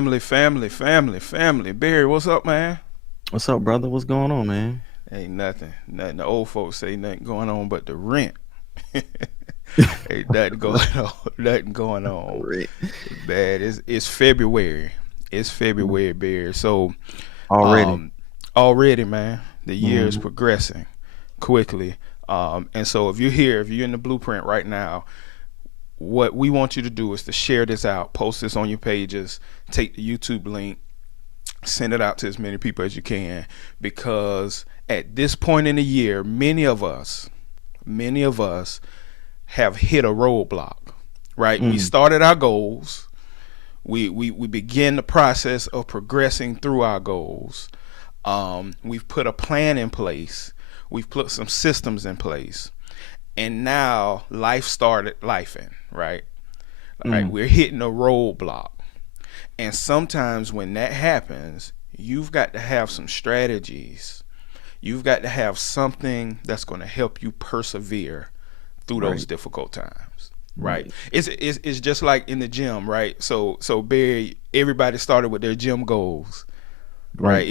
Family. Barry, what's up, man? What's up, brother? What's going on, man? Ain't nothing. Nothing. The old folks say nothing going on but the rent. Ain't nothing going on. Nothing going on. Rick. Bad. It's February. It's February, Barry. So, Already. um, already, man, the year is Hmm. progressing quickly. And so if you're in the blueprint right now, what we want you to do is to share this out, post this on your pages, take the YouTube link, send it out to as many people as you can, because at this point in the year, many of us have hit a roadblock, right? We Mm. started our goals. We begin the process of progressing through our goals. We've put a plan in place. We've put some systems in place. And now life started lifing, right? Right. Mm. We're hitting a roadblock. And sometimes when that happens, you've got to have some strategies. You've got to have something that's going to help you persevere through those Right. difficult times. Right. Right. It's just like in the gym, right? So Barry, everybody started with their gym goals, Right. right?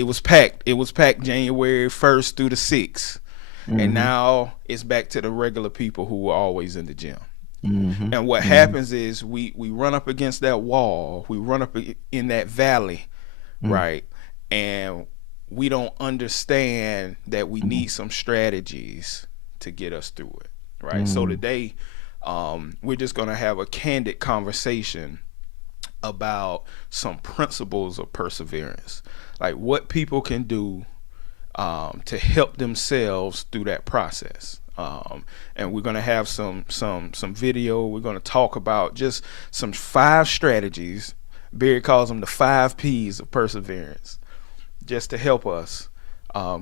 It was packed January 1st through the 6th. And Hmm. now it's back to the regular people who were always in the gym. Hmm. And what Hmm. happens is we run up against that wall, we run up in that valley, right? And we don't understand that we need some strategies to get us through it, right? So Hmm. today, we're just going to have a candid conversation about some principles of perseverance, like what people can do to help themselves through that process. And we're going to have some video. We're going to talk about just some 5 strategies. Barry calls them the 5 P's of perseverance, just to help us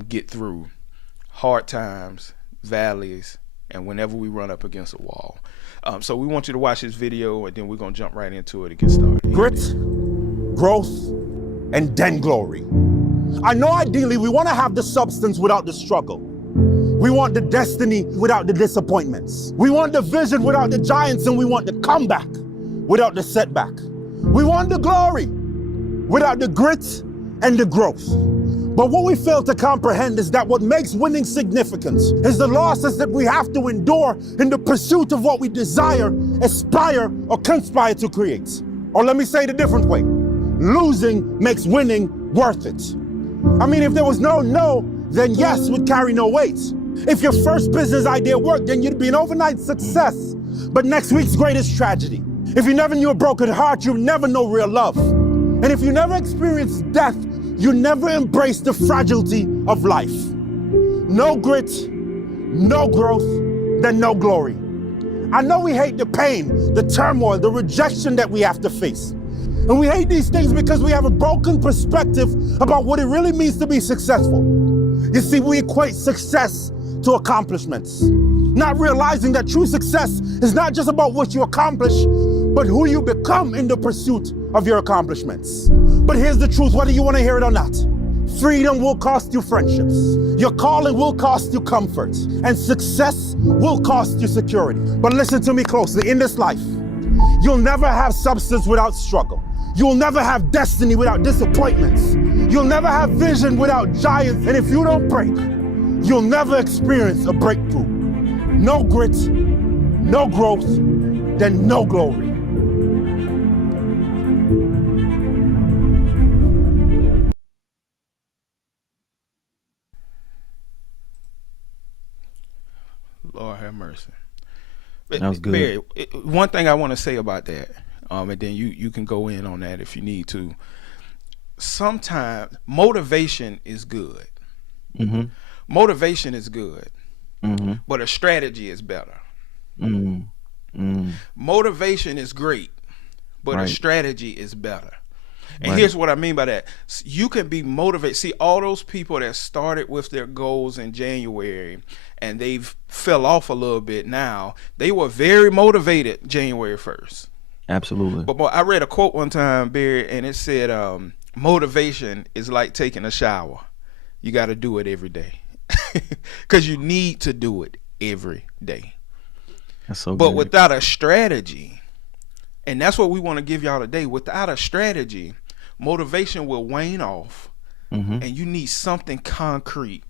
get through hard times, valleys, and whenever we run up against a wall. So we want you to watch this video, and then we're going to jump right into it and get started. Grit, growth, and then glory. I know ideally we want to have the substance without the struggle. We want the destiny without the disappointments. We want the vision without the giants, and we want the comeback without the setback. We want the glory without the grit and the growth. But what we fail to comprehend is that what makes winning significant is the losses that we have to endure in the pursuit of what we desire, aspire, or conspire to create. Or let me say it a different way. Losing makes winning worth it. I mean, if there was no, then yes would carry no weight. If your first business idea worked, then you'd be an overnight success, but next week's greatest tragedy. If you never knew a broken heart, you'll never know real love. And if you never experienced death, you never embrace the fragility of life. No grit, no growth, then no glory. I know we hate the pain, the turmoil, the rejection that we have to face. And we hate these things because we have a broken perspective about what it really means to be successful. You see, we equate success to accomplishments, not realizing that true success is not just about what you accomplish, but who you become in the pursuit of your accomplishments. But here's the truth, whether you want to hear it or not. Freedom will cost you friendships. Your calling will cost you comfort. And success will cost you security. But listen to me closely. In this life, you'll never have substance without struggle. You'll never have destiny without disappointments. You'll never have vision without giants. And if you don't break, you'll never experience a breakthrough. No grit, no growth, then no glory. Lord have mercy. That was good. Barry, one thing I want to say about that, and then you can go in on that if you need to. Sometimes motivation is good. Hmm. Motivation is good, Hmm. but a strategy is better. Hmm. Hmm. Motivation is great, but a Right. strategy is better. And Right. here's what I mean by that. You can be motivated. See, all those people that started with their goals in January and they've fell off a little bit now, they were very motivated January 1st. Absolutely. But boy, I read a quote one time, Barry, and it said, motivation is like taking a shower. You got to do it every day because you need to do it every day. That's so But good. without a strategy, and that's what we want to give y'all today, without a strategy, motivation will wane off, Mm-hmm. and you need something concrete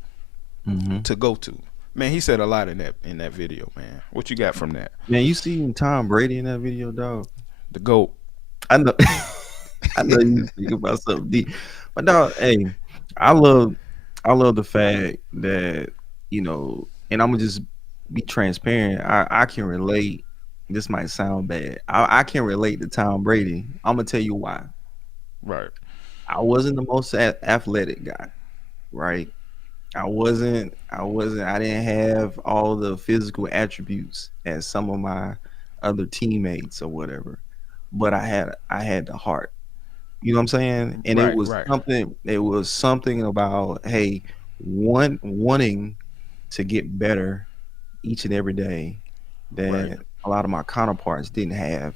Mm-hmm. to go to. Man, he said a lot in that video, man. What you got from that? Man, you seen Tom Brady in that video, dog? The GOAT. I know. I know you speak about something deep, but dog, hey, I love, I love the fact that and I'm gonna just be transparent. I can relate. This might sound bad. I can relate to Tom Brady. I'm gonna tell you why. Right. I wasn't the most athletic guy, right? I didn't have all the physical attributes as some of my other teammates or whatever. But I had the heart. You know what I'm saying? And it Right. was Right. something about, hey, wanting to get better each and every day Right. that a lot of my counterparts didn't have.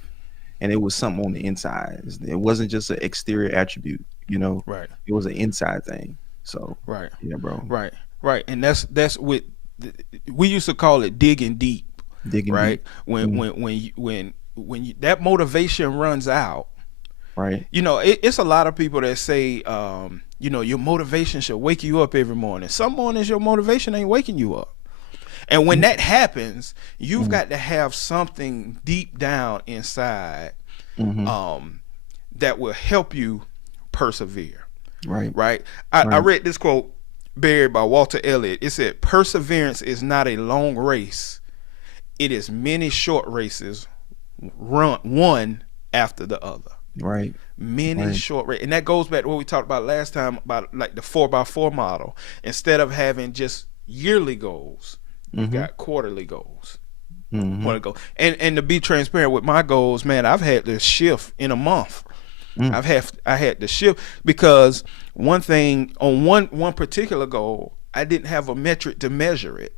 And it was something on the inside. It wasn't just an exterior attribute, Right. it was an inside thing. So Right. yeah, bro. Right. Right. And that's what we used to call it, digging deep. Digging Right. deep. When Mm, that motivation runs out, right. it's a lot of people that say, your motivation should wake you up every morning. Some mornings your motivation ain't waking you up. And when that happens, you've Mm, got to have something deep down inside, mm-hmm. that will help you persevere. Right. Right. I Right. read this quote buried by Walter Elliott. It said, "Perseverance is not a long race. It is many short races run one after the other." Right. Many Right. short races. And that goes back to what we talked about last time about like the 4x4 model. Instead of having just yearly goals, you Mm-hmm. got quarterly goals. Mm-hmm. Want to go and to be transparent with my goals, man, I've had to shift in a month. Mm. I had to shift because one thing on one particular goal, I didn't have a metric to measure it.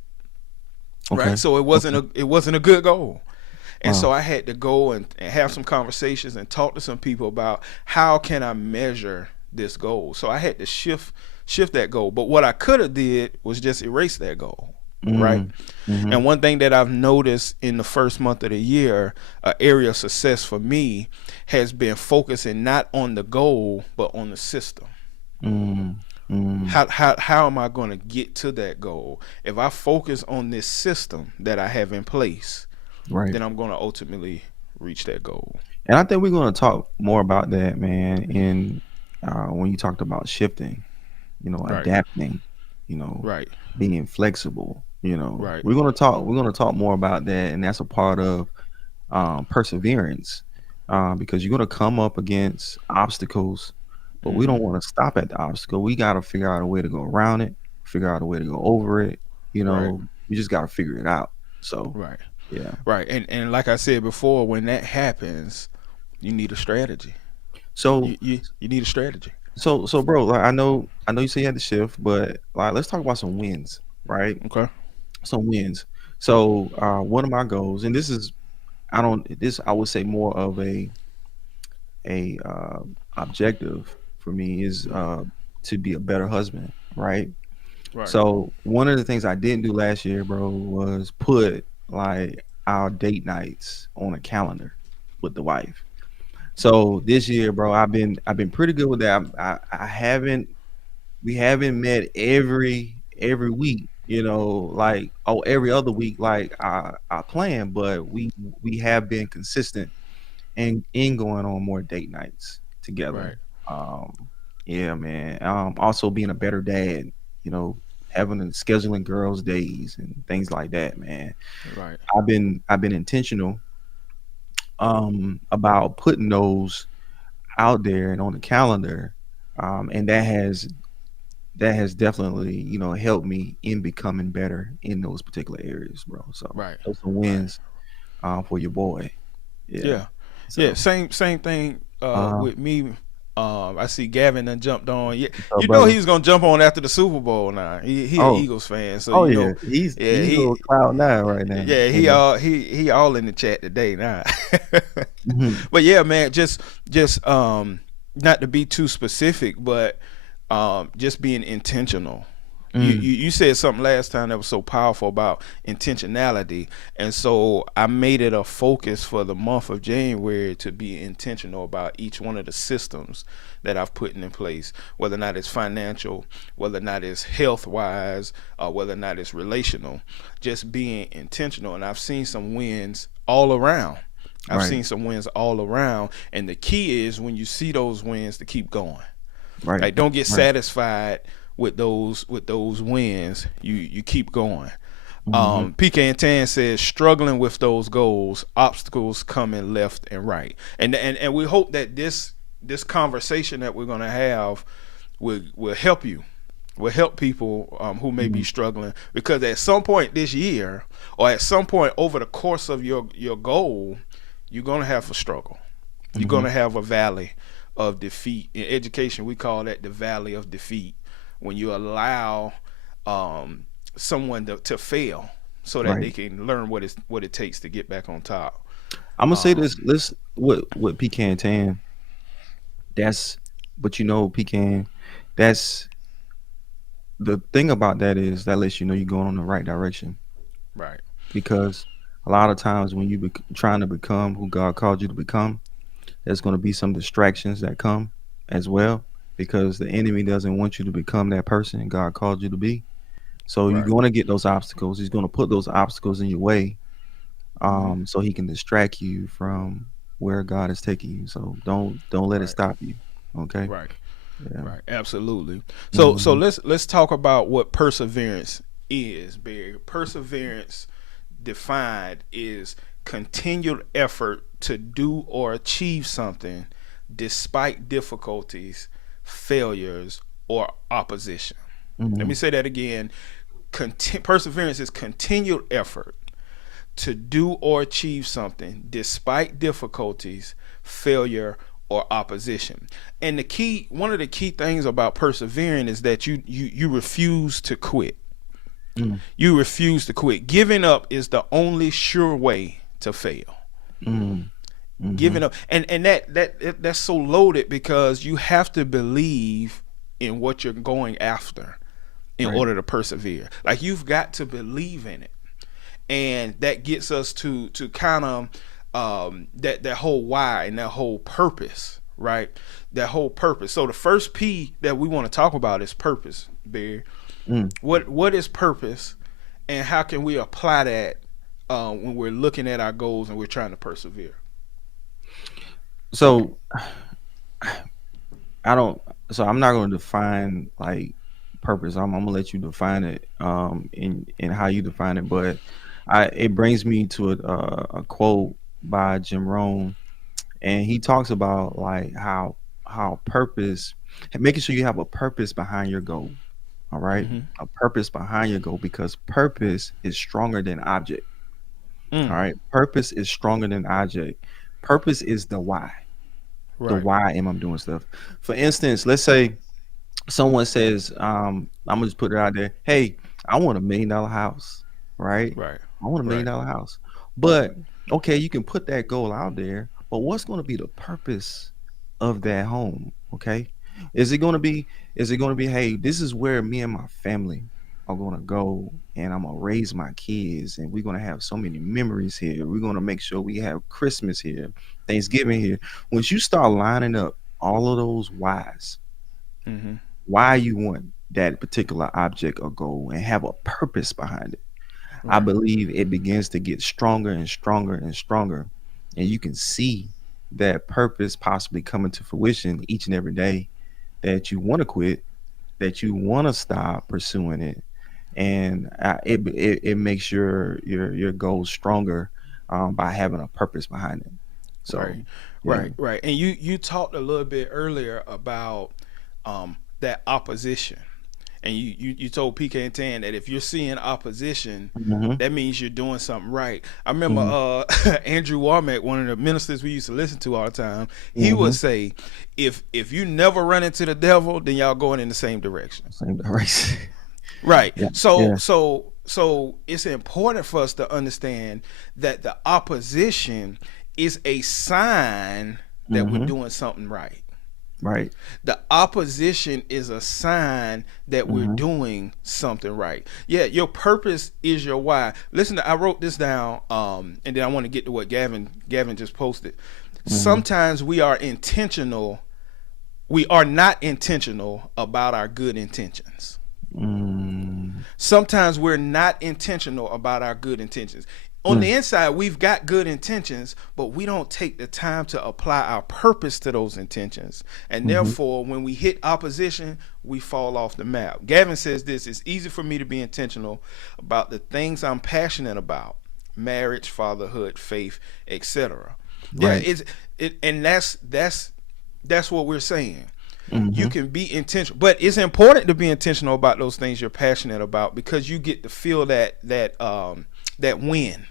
Right. Okay. So Okay. it wasn't a good goal. And so Wow. I had to go and have some conversations and talk to some people about how can I measure this goal. So I had to shift that goal. But what I could have did was just erase that goal. Right. Mm. Mm-hmm. And one thing that I've noticed in the first month of the year, an area of success for me has been focusing not on the goal, but on the system. Mm. Mm. How am I going to get to that goal? If I focus on this system that I have in place, Right. then I'm going to ultimately reach that goal. And I think we're going to talk more about that, man. In when you talked about shifting, Right. adapting, Right. being flexible. Right. We're going to talk more about that, and that's a part of perseverance, because you're going to come up against obstacles, but we don't Hmm. want to stop at the obstacle. We got to figure out a way to go around it, figure out a way to go over it. Right. We just got to figure it out. So Right. yeah. Right. And like I said before, when that happens, you need a strategy. So You need a strategy. so bro, like I know you say you had to shift, but like let's talk about some wins, right? Okay. Some wins. So one of my goals, and I would say more of a objective for me is to be a better husband, right? Right. So one of the things I didn't do last year, bro, was put like our date nights on a calendar with the wife. So this year, bro, I've been pretty good with that. I haven't we haven't met every week, like every other week like I plan, but we have been consistent and in going on more date nights Right. together. Um, yeah, man. Also being a better dad, you know, having and scheduling girls' days and things like that, man. Right. I've been intentional about putting those out there and on the calendar. And that has definitely, helped me in becoming better in those particular areas, bro. So Right. those are Right. wins for your boy. Yeah. Yeah. Yeah. So Same thing uh with me. I see Gavin done jumped on. Yeah, so brother. he's gonna jump on after the Super Bowl. Now he an Oh, Eagles fan, so oh yeah. He's yeah, he's on cloud nine right now. yeah, Yeah. he all in the chat today now. Mhm. But yeah, man, just not to be too specific, but just being intentional. You said something last time that was so powerful about intentionality, and so I made it a focus for the month of January to be intentional about each one of the systems that I've put in place, whether or not it's financial, whether or not it's health wise, or whether or not it's relational. Just being intentional, and I've seen some wins all around. I've Right. seen some wins all around, and the key is when you see those wins to keep going. Right. Like, don't get Right. satisfied with those wins. You keep going. Mm-hmm. PK and Tan says struggling with those goals, obstacles coming left and right, and we hope that this conversation that we're gonna have will help you, will help people who may be struggling, because at some point this year or at some point over the course of your goal, you're gonna have a struggle. You're gonna have a valley of defeat. In education, we call that the valley of defeat, when you allow someone to fail so that Right. they can learn what it takes to get back on top. I'm gonna say this. Let's what Pecan Tan. That's, but Pecan. That's the thing about that is that lets you know you're going in the right direction, Right. because a lot of times when you trying to become who God called you to become, there's going to be some distractions that come as well, because the enemy doesn't want you to become that person God called you to be. So you're Right. going to get those obstacles. He's going to put those obstacles in your way, so he can distract you from where God is taking you. So don't let it Right. stop you. Okay. Right. Yeah. Right. Absolutely. So Hmm. let's talk about what perseverance is, Barry. Perseverance defined is continued effort to do or achieve something despite difficulties, failures, or opposition. Let me Hmm. say that again. Perseverance is continued effort to do or achieve something despite difficulties, failure, or opposition. And one of the key things about persevering is that you refuse to quit. Hmm. You refuse to quit. Giving up is the only sure way to fail. Hmm. Hmm. Giving up, and that's so loaded, because you have to believe in what you're going after in Right. order to persevere. Like, you've got to believe in it, and that gets us to kind of that whole why and that whole purpose, right? That whole purpose. So the first P that we want to talk about is purpose, Barry. Mm. What is purpose, and how can we apply that when we're looking at our goals and we're trying to persevere? So I don't. So I'm not going to define like purpose. I'm gonna let you define it, in how you define it. But it brings me to a quote by Jim Rohn, and he talks about like how purpose, making sure you have a purpose behind your goal. All right, Mm-hmm. a purpose behind your goal, because purpose is stronger than object. All Mm. right, purpose is stronger than object. Purpose is the why. The Right. why am I doing stuff? For instance, let's say someone says, I'm gonna just put it out there. Hey, I want $1 million house, right? Right. I want a million Right. dollar house. But okay, you can put that goal out there, but what's going to be the purpose of that home? Okay, is it going to be? Is it going to be? Hey, this is where me and my family are going to go, and I'm gonna raise my kids, and we're going to have so many memories here. We're going to make sure we have Christmas here, Thanksgiving here. Once you start lining up all of those whys, Mm-hmm. why you want that particular object or goal, and have a purpose behind it, I Right. believe it begins to get stronger and stronger and stronger. And you can see that purpose possibly coming to fruition each and every day, that you want to quit, that you want to stop pursuing it. And it makes your goals stronger, by having a purpose behind it. Right. So, yeah. Right. And you talked a little bit earlier about that opposition. And you told PK and Tan that if you're seeing opposition, Hmm. that means you're doing something right. I remember Hmm. Andrew Womack, one of the ministers we used to listen to all the time, he would Hmm. say, if you never run into the devil, then y'all going in the same direction. Same race. Right. Yeah. So Yeah. it's important for us to understand that the opposition is a sign that we're Hmm. doing something right. Right. The opposition is a sign that we're Mm-hmm. doing something right. Yeah, your purpose is your why. Listen, I wrote this down, and then I want to get to what Gavin just posted. Mm-hmm. Sometimes we are intentional. We are not intentional about our good intentions. Mm. Sometimes we're not intentional about our good intentions. On the inside, we've got good intentions, but we don't take the time to apply our purpose to those intentions. And Mm-hmm. therefore, when we hit opposition, we fall off the map. Gavin says this: it's easy for me to be intentional about the things I'm passionate about: marriage, fatherhood, faith, etc. Yeah, Right. and that's what we're saying. You Mm-hmm. can be intentional, but it's important to be intentional about those things you're passionate about, because you get to feel that win,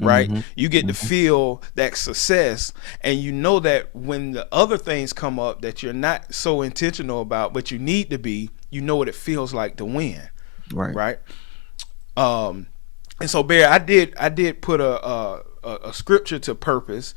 right? Mm-hmm. You get to Mm-hmm. feel that success, and you know that when the other things come up that you're not so intentional about, but you need to be, you know what it feels like to win, Right. right? And so, Bear, I did put a scripture to purpose.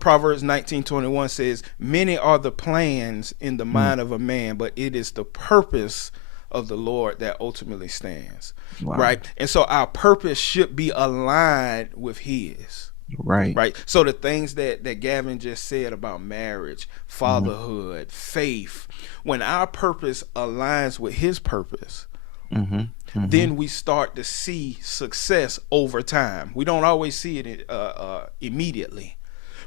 Proverbs 19:21 says, "Many are the plans in the mind of a man, but it is the purpose of the Lord that ultimately stands." Wow. Right? And so our purpose should be aligned with His. Right. Right? So the things that Gavin just said about marriage, Mm-hmm. fatherhood, faith, when our purpose aligns with His purpose, Mm-hmm. Mm-hmm. then we start to see success over time. We don't always see it immediately,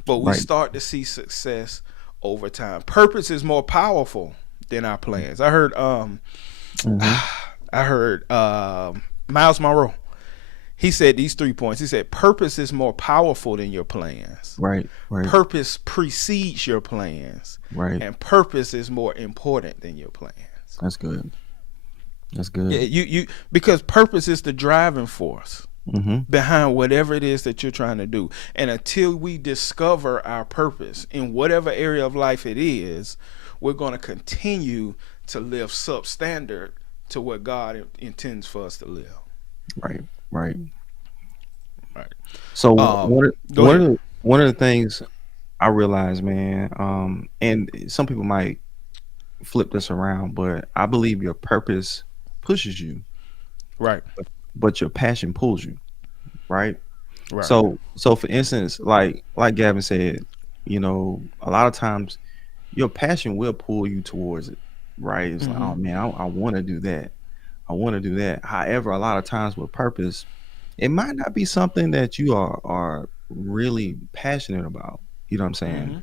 but we Right. start to see success over time. Purpose is more powerful than our plans. I heard Mm-hmm. Miles Monroe. He said these 3 points. He said purpose is more powerful than your plans. Right. Right. Purpose precedes your plans, Right. and purpose is more important than your plans. That's good. That's good. Yeah, you because purpose is the driving force Mm-hmm. behind whatever it is that you're trying to do. And until we discover our purpose in whatever area of life it is, we're going to continue to live substandard to what God intends for us to live. Right. Right. Right. So Go ahead. one of the things I realize, man, and some people might flip this around, but I believe your purpose pushes you, Right. but your passion pulls you, right? Right. So for instance, like Gavin said, a lot of times your passion will pull you towards it, right? It's like, Mm-hmm. oh man, I want to do that. I want to do that. However, a lot of times with purpose, it might not be something that you are really passionate about. You know what I'm saying? Mm-hmm.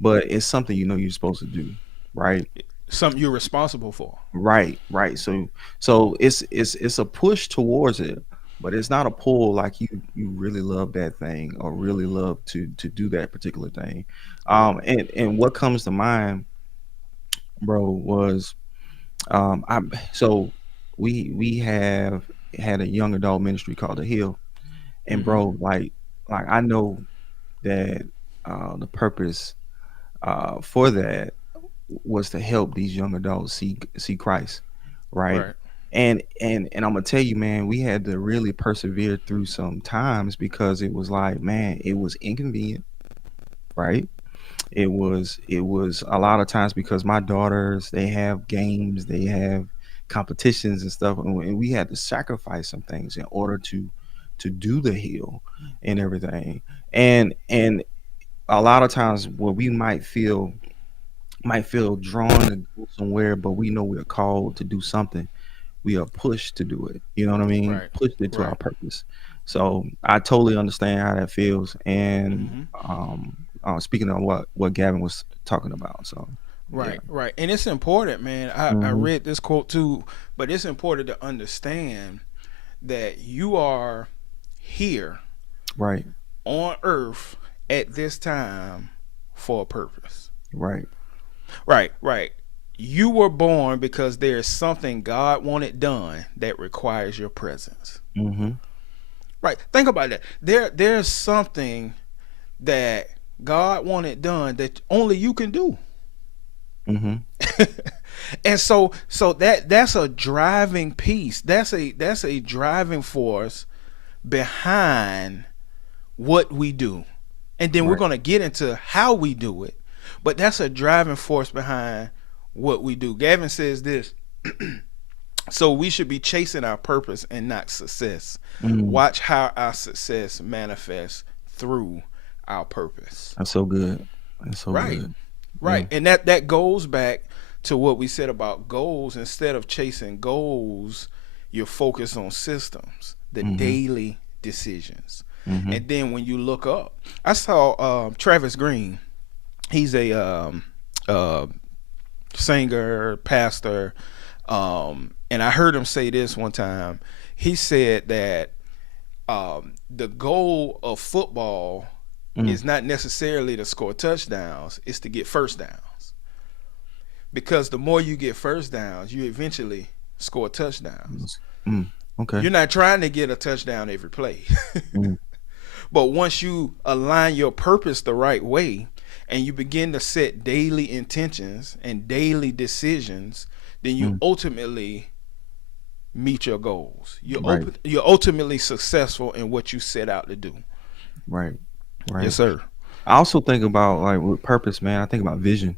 But it's something you're supposed to do, right? Something you're responsible for. Right, right. So it's a push towards it, but it's not a pull like you really love that thing or really love to do that particular thing. Right. And what comes to mind, bro, was I so we have had a young adult ministry called The Hill, and Mm-hmm. bro, like I know that the purpose for that was to help these young adults see Christ, right? Right. And I'm gonna tell you, man, we had to really persevere through some times because it was like, man, it was inconvenient, right? It was a lot of times because my daughters, they have games, they have competitions and stuff, and we had to sacrifice some things in order to do the Hill and everything. And a lot of times where we might feel drawn to go somewhere, but we know we're called to do something. We are pushed to do it. You know what I mean? Right. Pushed into our Right. purpose. So I totally understand how that feels. And Mm-hmm. speaking of what Gavin was talking about. So yeah. Right, right. And it's important, man. I Hmm. read this quote too, but it's important to understand that you are here Right. on earth at this time for a purpose. Right. Right, right. You were born because there is something God wanted done that requires your presence. Hmm. Right. Think about that. There's something that God wanted done that only you can do. Hmm. And so that's a driving piece. That's a driving force behind what we do. And then we're Right. going to get into how we do it. but that's a driving force behind what we do. Gavin says this. So we should be chasing our purpose and not success. Watch how our success manifests through our purpose. That's so good. That's so good. Right. And that goes back to what we said about goals. Instead of chasing goals, you're focused on systems, the daily decisions. And then when you look up, I saw Travis Green. He's a singer, pastor, and I heard him say this one time. He said that the goal of football is not necessarily to score touchdowns, it's to get first downs. Because the more you get first downs, you eventually score touchdowns. Okay. You're not trying to get a touchdown every play. But once you align your purpose the right way and you begin to set daily intentions and daily decisions, then you ultimately meet your goals. You're ultimately successful in what you set out to do. Right. Yes, sir. I also think about, like, with purpose, man, I think about vision.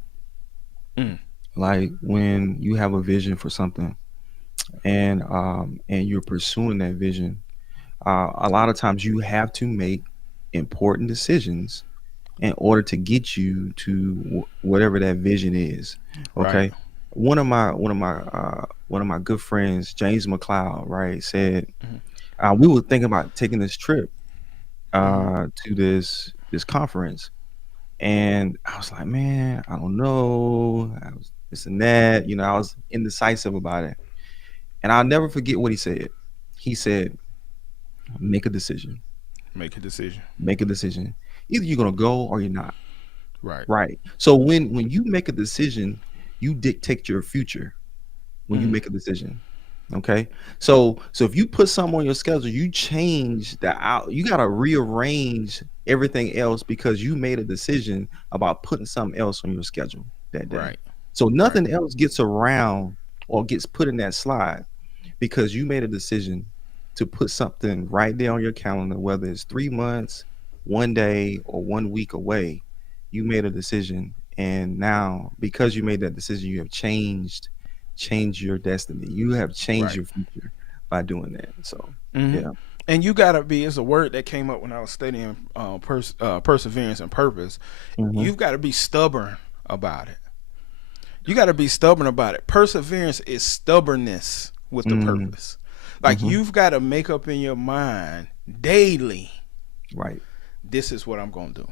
Like when you have a vision for something and you're pursuing that vision, a lot of times you have to make important decisions in order to get you to whatever that vision is. Okay. Right. One of my good friends, James McLeod, right, said we were thinking about taking this trip to this conference, and I was like, man, I don't know, I was this and that, I was indecisive about it, and I'll never forget what he said. He said, make a decision. Make a decision. Make a decision. Either you're gonna go or you're not. Right. So when you make a decision, you dictate your future. When you make a decision, okay. So if you put something on your schedule, you change you gotta rearrange everything else because you made a decision about putting something else on your schedule that day. Right. So nothing else gets around or gets put in that slide because you made a decision to put something right there on your calendar, whether it's 3 months, 1 day, or 1 week away. You made a decision, and now because you made that decision, you have changed your destiny. You have changed your future by doing that. So yeah. And you gotta be, it's a word that came up when I was studying perseverance and purpose. You've got to be stubborn about it. You got to be stubborn about it. Perseverance is stubbornness with the purpose. Like you've got to make up in your mind daily, right, this is what I'm gonna do.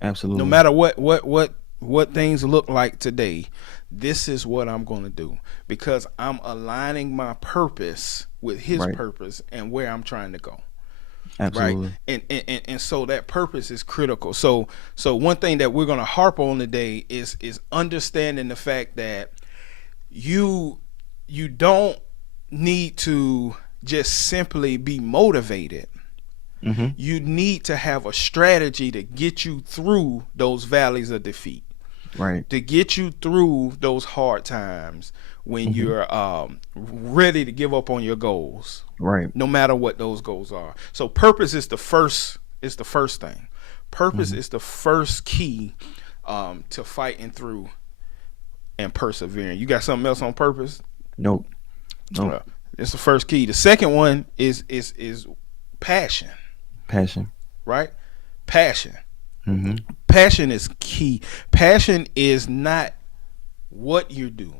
Absolutely. No matter what things look like today, this is what I'm going to do because I'm aligning my purpose with his purpose and where I'm trying to go. Absolutely. Right. And so that purpose is critical. So one thing that we're going to harp on today is understanding the fact that you don't need to just simply be motivated. You need to have a strategy to get you through those valleys of defeat. Right. To get you through those hard times when you're ready to give up on your goals. Right. No matter what those goals are. So purpose is the first thing. Purpose is the first key to fighting through and persevering. You got something else on purpose? Nope. It's the first key. The second one is passion. Passion. Right? Passion. Passion is key. Passion is not what you're doing.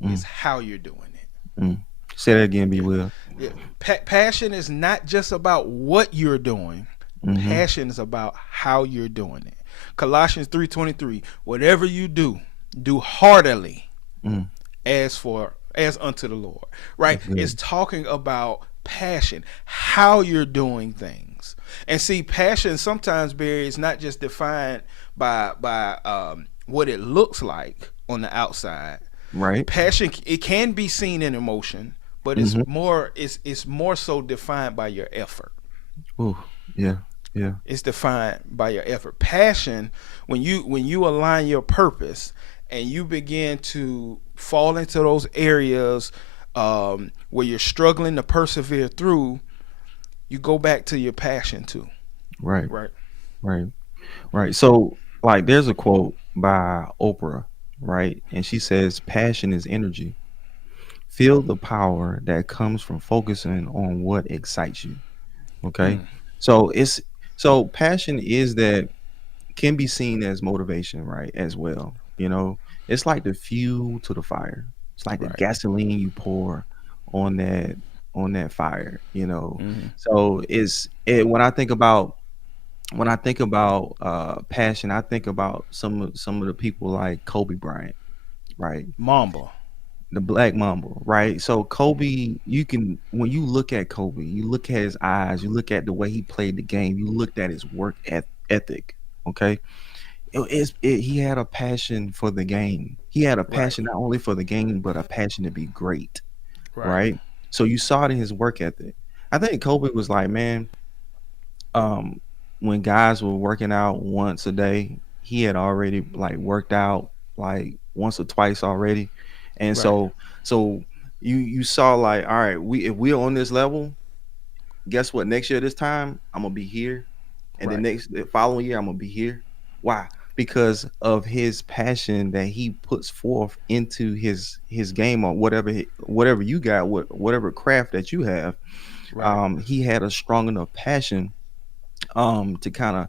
It's how you're doing it. Say that again, B. Will. Yeah. Passion is not just about what you're doing. Passion is about how you're doing it. Colossians 3:23. Whatever you do heartily as unto the Lord. Right? It's talking about passion, how you're doing things. And see, passion sometimes, Barry, is not just defined by what it looks like on the outside. Right. Passion, it can be seen in emotion, but it's more so defined by your effort. Oh, yeah. It's defined by your effort. Passion, when you align your purpose and you begin to fall into those areas where you're struggling to persevere through, you go back to your passion too. Right. So, like, there's a quote by Oprah, right? And she says, passion is energy. Feel the power that comes from focusing on what excites you. Okay. Mm, So passion is that can be seen as motivation, right? As well. It's like the fuel to the fire. It's like the right. gasoline you pour on that fire, Mm-hmm. So when I think about passion, I think about some of the people like Kobe Bryant, right? Mamba. The Black Mamba, right? So Kobe, when you look at Kobe, you look at his eyes, you look at the way he played the game, you looked at his work ethic. Okay, he had a passion for the game. He had a Right. passion not only for the game, but a passion to be great, Right. right? So you saw it in his work ethic. I think Kobe was like, man, um, when guys were working out once a day, he had already like worked out like once or twice already, and Right. so you saw like, all right, if we're on this level, guess what? Next year this time I'm gonna be here, and Right. the following year I'm gonna be here. Why? Because of his passion that he puts forth into his game, or whatever you got, whatever craft that you have. Right. He had a strong enough passion to kind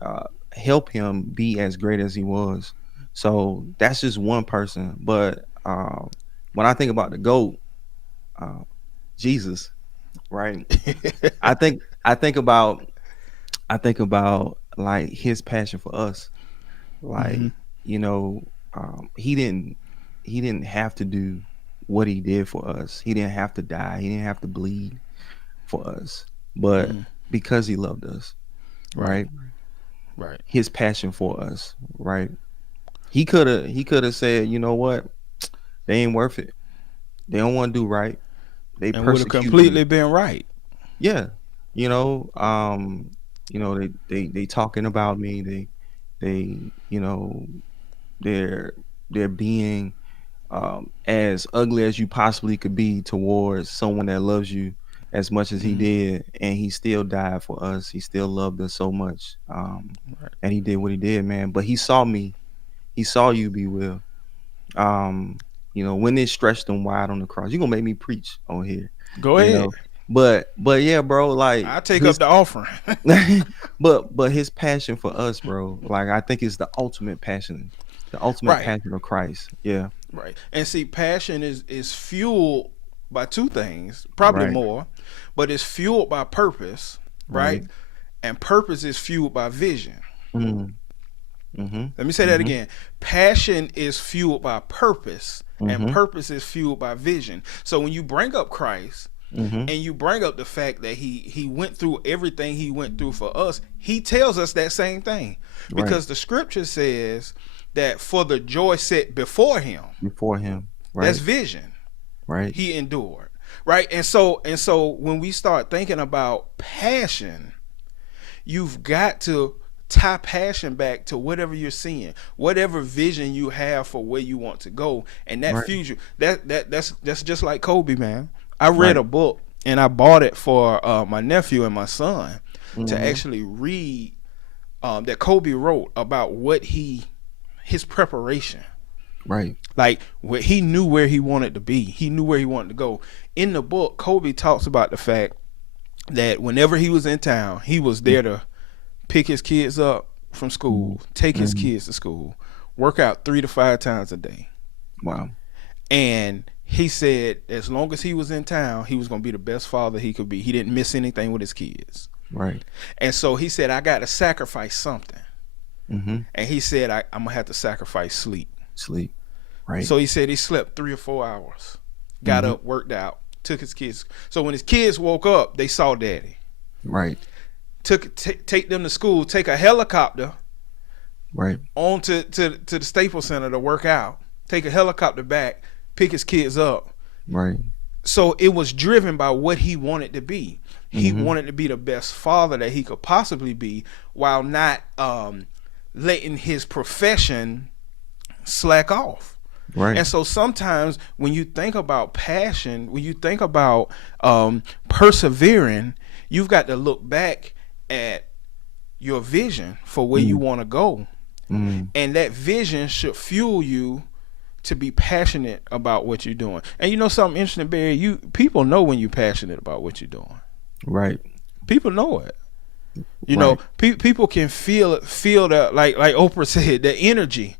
of help him be as great as he was. So that's just one person. But when I think about the GOAT, uh, Jesus, right? I think about like his passion for us. Mm-hmm. Like, you know, he didn't have to do what he did for us. He didn't have to die. He didn't have to bleed for us. But Mm. because he loved us, Right. right? Right. His passion for us, right? He could have said, you know what? They ain't worth it. They don't want to do right. They And would have persecute me. completely been right. Yeah. You know, they talking about me. They they're being as ugly as you possibly could be towards someone that loves you as much as he Mm-hmm. did, and he still died for us. He still loved us so much, Right. and he did what he did, man. But he saw me. He saw you, be Will. Um, when they stretched him wide on the cross. You gonna make me preach on here, Go you ahead. know. But yeah, bro, like I take up his the offering. but his passion for us, bro, like I think it's the ultimate Right. passion of Christ. Yeah, Right. And see, passion is fueled by two things, probably right, more, but it's fueled by purpose, right? right. And purpose is fueled by vision. Mm, mm-hmm, Let me say that mm-hmm, again. Passion is fueled by purpose, and mm-hmm, purpose is fueled by vision. So when you bring up Christ mm-hmm. and you bring up the fact that he went through everything he went through for us, he tells us that same thing. Right. Because the scripture says that for the joy set before him, Before him. that's Right, vision. right, He endured. Right? And so when we start thinking about passion, you've got to tie passion back to whatever you're seeing, whatever vision you have for where you want to go, and that right, future. That's just like Kobe, man. I read right. a book and I bought it for my nephew and my son to Mm-hmm, actually read that Kobe wrote about his preparation. right. Like what he knew where he wanted to be, he knew where he wanted to go. In the book, Kobe talks about the fact that whenever he was in town, he was there to pick his kids up from Mm-hmm, school, take his mm-hmm. kids to school, work out 3 to 5 times a day. Wow. And he said as long as he was in town, he was going to be the best father he could be. He didn't miss anything with his kids. Right. And so he said, I got to sacrifice something. Mm-hmm. And he said, I'm going to have to sacrifice sleep. Sleep. Right. So he said he slept 3 or 4 hours, got Mm-hmm. up, worked out, took his kids. So when his kids woke up, they saw daddy. Right. Take them to school, take a helicopter Right. on to the Staples Center to work out, take a helicopter back, pick his kids up. Right. So it was driven by what he wanted to be. He Mm-hmm. wanted to be the best father that he could possibly be, while not letting his profession slack off. Right. And so sometimes when you think about passion, when you think about persevering, you've got to look back at your vision for where you want to go. Mm. And that vision should fuel you to be passionate about what you're doing. And you know something interesting, Barry? People know when you're passionate about what you're doing. Right. People know it. You know, Right. people can feel that, like Oprah said, the energy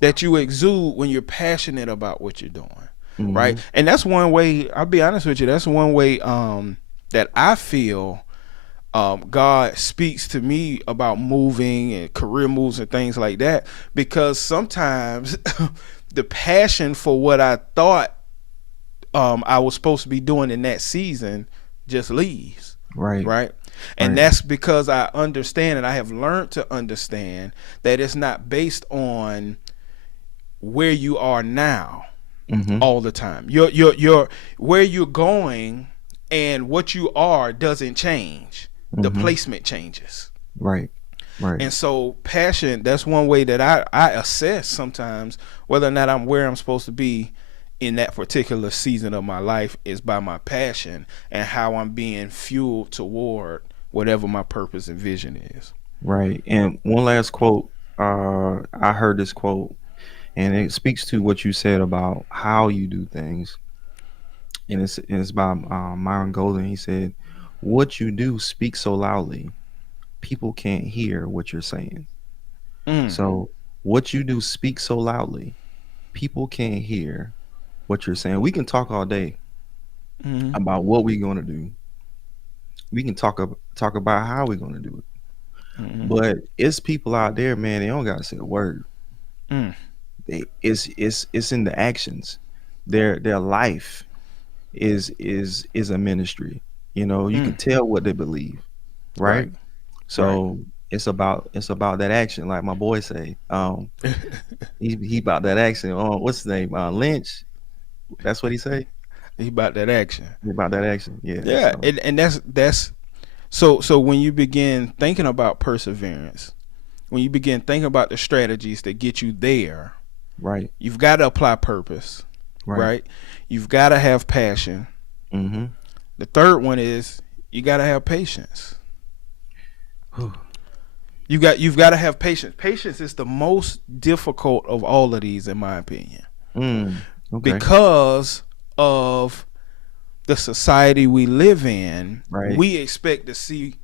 that you exude when you're passionate about what you're doing, right? Mm-hmm. And that's one way. I'll be honest with you. That's one way that I feel God speaks to me about moving and career moves and things like that. Because sometimes the passion for what I thought I was supposed to be doing in that season just leaves. Right. Right. And Right. that's because I understand, and I have learned to understand, that it's not based on where you are now Mm-hmm. all the time. Your where you're going and what you are doesn't change. The Mm-hmm. placement changes. Right. Right. And so passion, that's one way that I assess sometimes whether or not I'm where I'm supposed to be in that particular season of my life, is by my passion and how I'm being fueled toward whatever my purpose and vision is. Right. And one last quote. I heard this quote, and it speaks to what you said about how you do things. And it's by Myron Golden. He said, "What you do speaks so loudly, people can't hear what you're saying." Mm. So, what you do speaks so loudly, people can't hear what you're saying. We can talk all day Mm-hmm. about what we're going to do. We can talk about how we're going to do it. Mm-hmm. But it's people out there, man. They don't got to say a word. Mm. It's in the actions. Their life is a ministry. You know, you can Mm. tell what they believe, Right. right? So it's about that action, like my boy say. He about that action. Oh, what's his name? Lynch. That's what he say. He about that action. He about that action. Yeah. Yeah, So and that's so when you begin thinking about perseverance, when you begin thinking about the strategies that get you there, right, you've got to apply purpose, right. right? You've got to have passion. Mm-hmm. The third one is you got to have patience. You've got to have patience. Patience is the most difficult of all of these, in my opinion, Okay. because of the society we live in. Right. We expect to see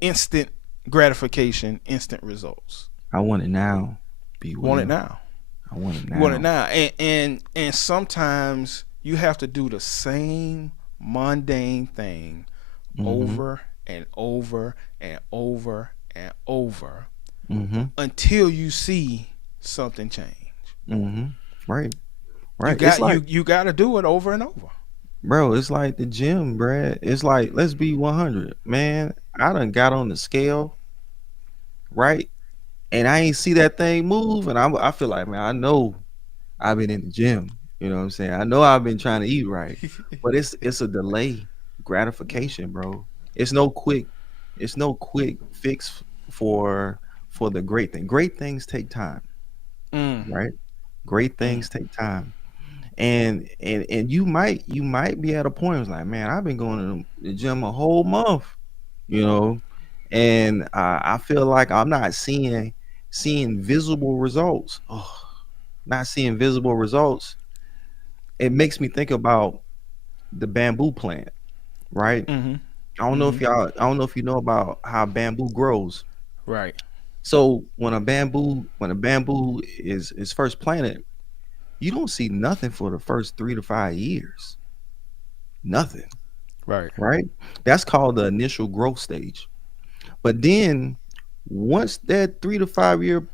instant gratification, instant results. I want it now. Be Want it now. I want it now. You want it now. And sometimes you have to do the same mundane thing over and over and over and over until you see something change. Right. Right. You got to do it over and over. Bro, it's like the gym, Brad. It's like, let's be 100. Man, I done got on the scale, right? And I ain't see that thing move. And I feel like, man, I know I've been in the gym. You know what I'm saying? I know I've been trying to eat right. But it's a delay gratification, bro. It's no quick fix for the great thing. Great things take time, right? Great things take time. And you might be at a point where it's like, man, I've been going to the gym a whole month, you know, and I feel like I'm not seeing visible results. Oh, not seeing visible results. It makes me think about the bamboo plant, right? Mm-hmm. I don't know if you know about how bamboo grows. Right. So when a bamboo is first planted, you don't see nothing for the first 3 to 5 years. Nothing. Right. Right? That's called the initial growth stage. But then once that 3 to 5 year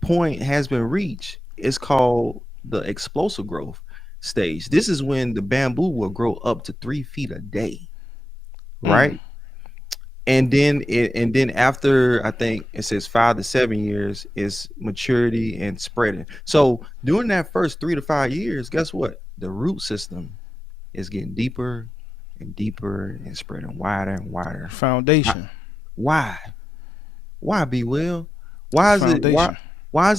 point has been reached, it's called the explosive growth stage. This is when the bamboo will grow up to 3 feet a day. Right? And then after, I think it says 5 to 7 years is maturity and spreading. So during that first 3 to 5 years, guess what? The root system is getting deeper and deeper and spreading wider and wider. Foundation. Why? Why, be Will? Why is it Foundation. why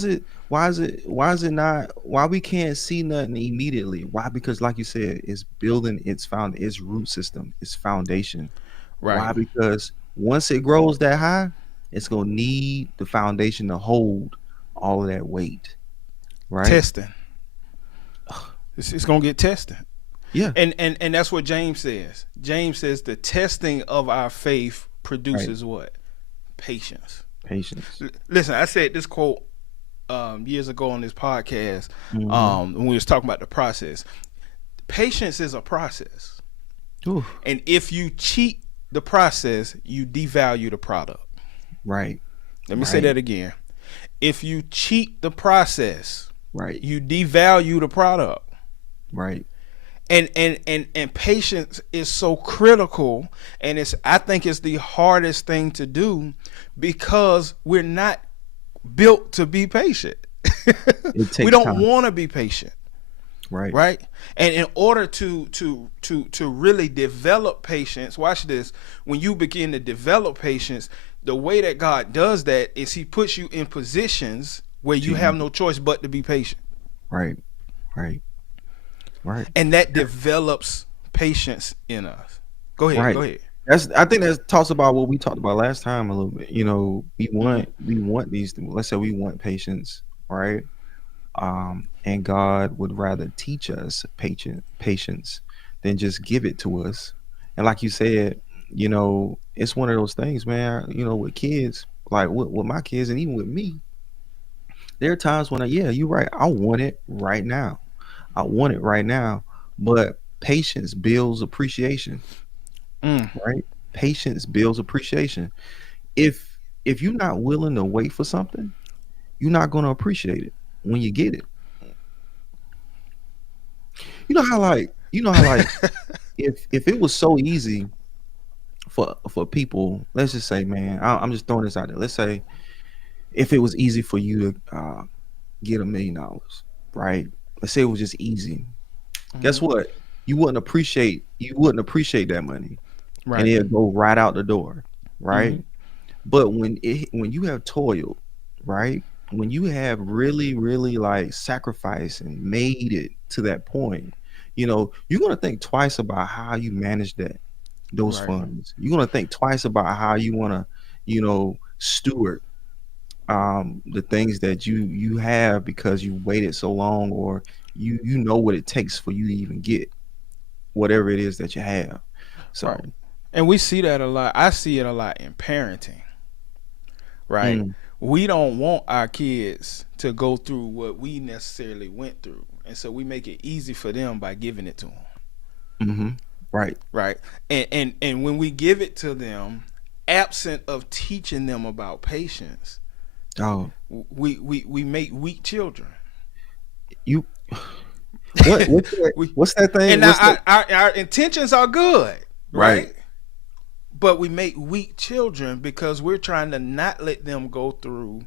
is it not, why we can't see nothing immediately? Why? Because like you said, it's building its root system, its foundation. Right. Why? Because once it grows that high, It's gonna need the foundation to hold all of that weight, right? Testing. It's gonna get tested. Yeah, And that's what James says. James says the testing of our faith right. produces what? Patience. Patience. Listen, I said this quote years ago on this podcast Mm-hmm. when we was talking about the process. Patience is a process, Ooh, and if you cheat the process, you devalue the product. right, Let me say right, that again. If you cheat the process, right, you devalue the product. right. And patience is so critical, and it's, I think it's the hardest thing to do because we're not built to be patient. It We takes don't time. want to be patient, Right. right? And in order to really develop patience, watch this. When you begin to develop patience, the way that God does that is He puts you in positions where you have To no choice but to be patient, right, right, right, and that develops patience in us. Go ahead, right. go ahead. That's I think that talks about what we talked about last time a little bit. You know, Hmm. we want these. Let's say we want patience, right? And God would rather teach us patience than just give it to us. And like you said, you know, it's one of those things, man. You know, with kids, like with my kids, and even with me, there are times when, yeah, you're right. I want it right now. I want it right now. But patience builds appreciation, Mm, right? Patience builds appreciation. If you're not willing to wait for something, you're not going to appreciate it when you get it. You know how like if it was so easy for people, let's just say, man, I'm just throwing this out there. Let's say if it was easy for you to get $1 million, right? Let's say it was just easy. Guess mhm. what? You wouldn't appreciate that money, and Right. it'll go right out the door, Hmm. right? But when you have toiled, right? When you have really, really like sacrificed and made it to that point, you know, you're gonna think twice about how you manage those Right. funds. You're gonna think twice about how you wanna, steward the things that you have because you waited so long, or you know what it takes for you to even get whatever it is that you have. Right. So, And we see that a lot. I see it a lot in parenting, right? mm, We don't want our kids to go through what we necessarily went through. And so we make it easy for them by giving it to them, hmm, right. right? And when we give it to them, absent of teaching them about patience, Oh, we make weak children. you we what's that thing? and What's that? our intentions are good, Right. right? But we make weak children because we're trying to not let them go through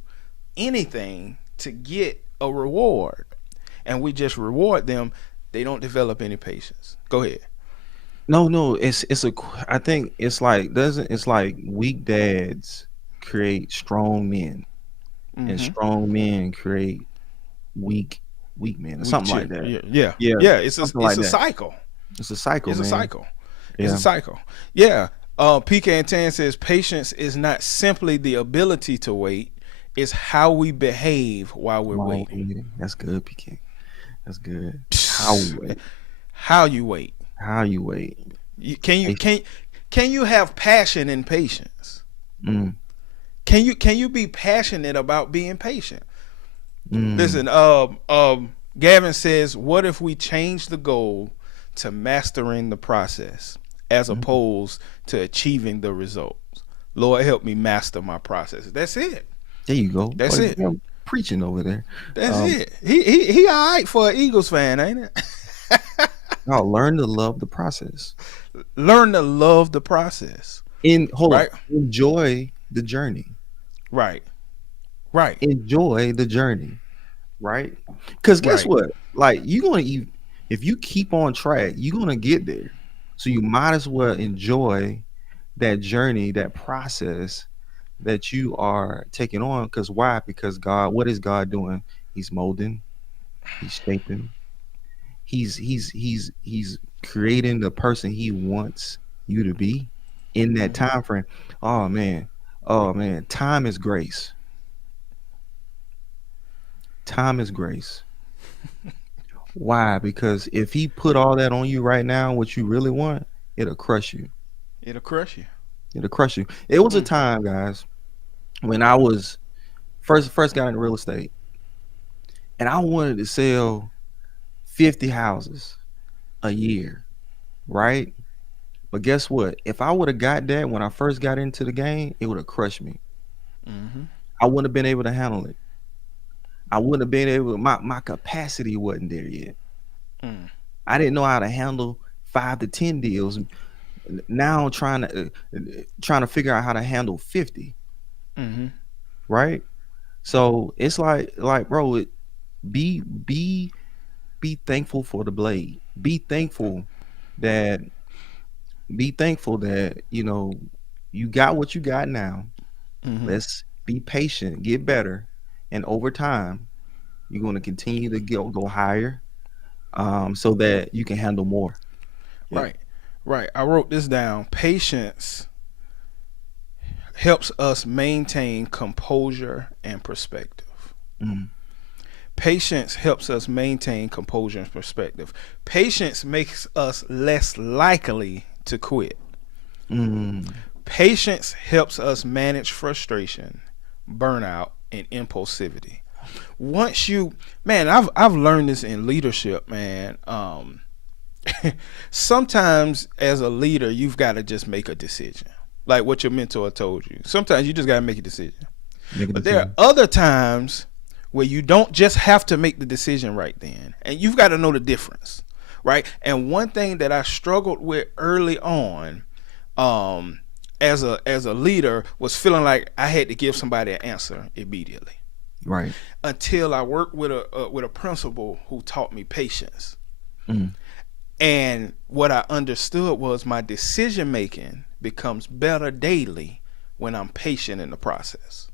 anything to get a reward, and we just reward them. They don't develop any patience. Go ahead. No, no, I think it's like doesn't it's like weak dads create strong men, and Mm-hmm. strong men create weak weak men, or Weak something like children. that. Yeah, yeah, Yeah, yeah. something It's like a that. cycle. It's a cycle, It's a man. cycle. It's a Yeah. cycle. Yeah. PK and Tan says patience is not simply the ability to wait; it's how we behave while we're Wow, waiting. that's good, PK. That's good. How we wait. How you wait. How you wait. You, can you Patience. can you have passion and patience? Mm, Can you be passionate about being patient? mm, Listen, Gavin says, what if we change the goal to mastering the process as mm. opposed to achieving the results? Lord, help me master my process. That's it. There you go. That's Boy, it. I'm preaching over there. That's Um, it. He all right for an Eagles fan, ain't it? now learn to love the process. Learn to love the process. Hold on. Right? Enjoy the journey. Right. Right. Enjoy the journey. Right? Because guess Right. what? Like if you keep on track, you're gonna get there. So you might as well enjoy that journey, that process that you are taking on. Because why? Because what is God doing? He's molding, he's shaping, he's creating the person he wants you to be in that Hmm. time frame. Oh man. Oh man, time is grace. Time is grace. Why? Because if he put all that on you right now, what you really want, it'll crush you. It'll crush you. It'll crush you. It was a Mm. time, guys, when I was first got into real estate, and I wanted to sell 50 houses a year, right? But guess what? If I would have got that when I first got into the game, it would have crushed me. Mm-hmm. I wouldn't have been able to handle it. I wouldn't have been able. My capacity wasn't there yet. Mm. I didn't know how to handle 5 to 10 deals. Now I'm trying to figure out how to handle 50, Mm-hmm. right? So it's like bro, be thankful for the blade. That be thankful that you got what you got now. Mm-hmm. Let's be patient, get better, and over time you're going to continue to go higher, so that you can handle more. Yeah. Right. Right. I wrote this down. Patience helps us maintain composure and perspective. Mm, Patience helps us maintain composure and perspective. Patience makes us less likely to quit. mm, Patience helps us manage frustration, burnout, and impulsivity. Once you, man, I've learned this in leadership, man. Sometimes as a leader, you've got to just make a decision, like what your mentor told you. Sometimes you just got to make a decision. make a But there are decision. other times where you don't just have to make the decision right then, and you've got to know the difference, right? And one thing that I struggled with early on, um, as a leader, was feeling like I had to give somebody an answer immediately. Right. Until I worked with a principal who taught me patience, Mm, and what I understood was my decision making becomes better daily when I'm patient in the process.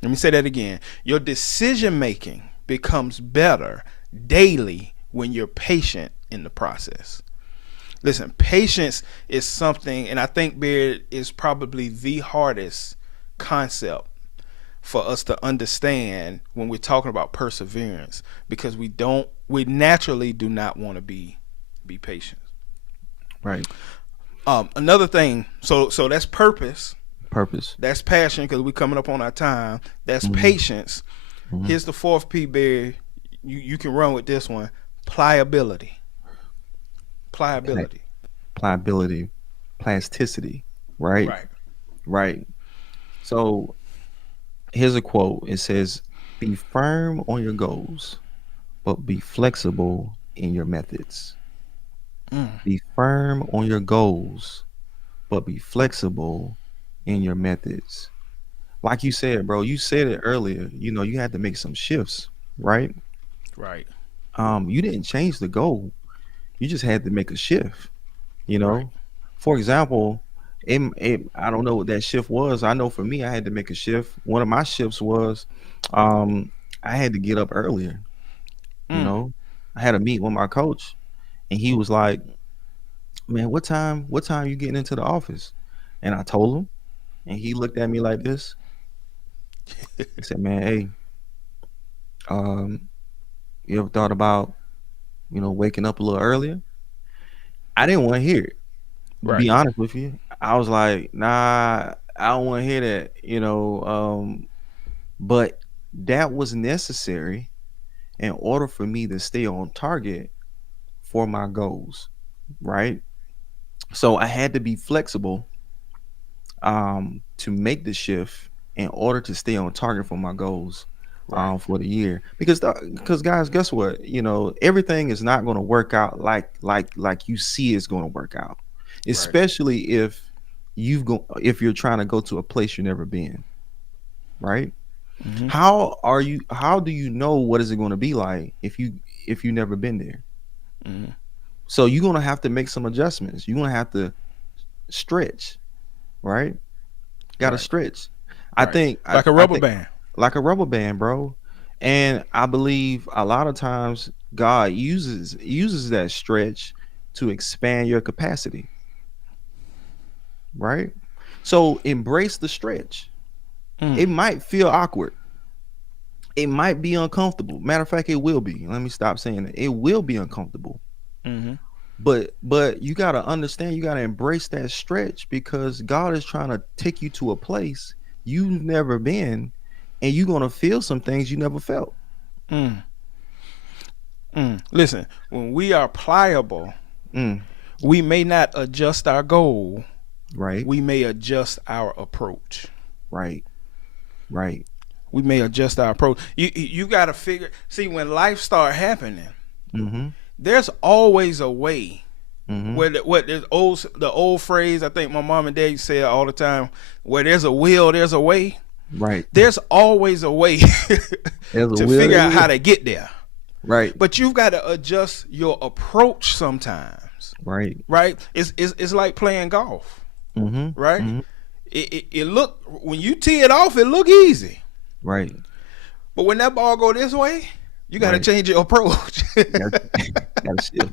Let me say that again. Your decision making becomes better daily when you're patient in the process. Listen, patience is something, and I think Beard is probably the hardest concept for us to understand when we're talking about perseverance, because we naturally do not want to be patient. right. Another thing, so that's purpose, Purpose. that's passion, because we're coming up on our time. That's Hmm. patience. Hmm. Here's the fourth P, Barry. You can run with this one. Pliability. Pliability. Pliability, plasticity. Right. Right. Right. So here's a quote. It says, "Be firm on your goals, but be flexible in your methods." Mm. Be firm on your goals, but be flexible in your methods. Like you said, bro, you said it earlier. You had to make some shifts, right? Right. You didn't change the goal. You just had to make a shift. You Right. know, for example, I don't know what that shift was. I know for me, I had to make a shift. One of my shifts was, um, I had to get up earlier. You Mm. know, I had a meet with my coach, and he was like, "Man, what time you getting into the office?" And I told him, and he looked at me like this. He said, "Man, hey, um, you ever thought about waking up a little earlier?" I didn't want to hear it. To be Right. honest with you, I was like, "Nah, I don't want to hear that." But that was necessary in order for me to stay on target for my goals, right? So I had to be flexible, to make the shift in order to stay on target for my goals, Right. for the year. Because guys, guess what? Everything is not going to work out like you see it's going to work out, Right. especially if you're trying to go to a place you've never been, right? Mm-hmm. How do you know what is it going to be like if you never been there? Mm-hmm. So you're going to have to make some adjustments. You're going to have to stretch, right? Got to Right. stretch. I Right. think I, Like a I rubber think band. like a rubber band, bro. And I believe a lot of times God uses that stretch to expand your capacity, right? So embrace the stretch. Mm. It might feel awkward. It might be uncomfortable. Matter of fact, it will be. Let me stop saying it. It will be uncomfortable. Mm-hmm. But you gotta understand, you gotta embrace that stretch because God is trying to take you to a place you've never been, and you're gonna feel some things you never felt. Mm. Mm. Listen, when we are pliable, Mm, we may not adjust our goal. right, We may adjust our approach. right, right. We may adjust our approach. You got to figure. See, when life start happening, Mm-hmm. there's always a way. Mm-hmm. Where the old phrase I think my mom and dad say all the time, where there's a will, there's a way. Right. There's always a way There's a to will, figure out there's a how way. to get there. Right. But you've got to adjust your approach sometimes, Right. right? It's like playing golf, Mm-hmm. right? Mm-hmm. It look, when you tee it off, it look easy, Right. but when that ball go this way, you got to Right. change your approach. Gotta shift.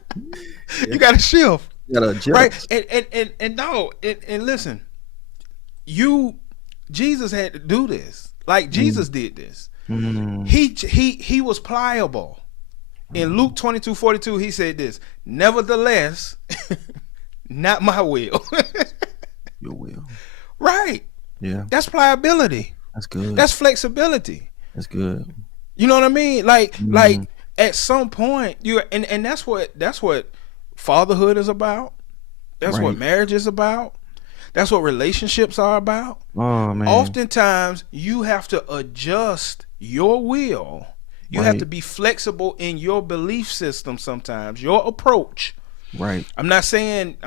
You got to shift, You gotta adjust. right? And no, and listen, Jesus had to do this. Like Jesus did this. Mm, He was pliable. In Luke 22:42, he said this, nevertheless, not my will. your will. Right. Yeah. That's pliability. That's good. That's flexibility. That's good. You know what I mean? Like Mm. at some point you and that's what fatherhood is about. That's what Right. marriage is about. That's what relationships are about. Oh man. Oftentimes you have to adjust your will. You have Right. to be flexible in your belief system sometimes, your approach. Right. I'm not saying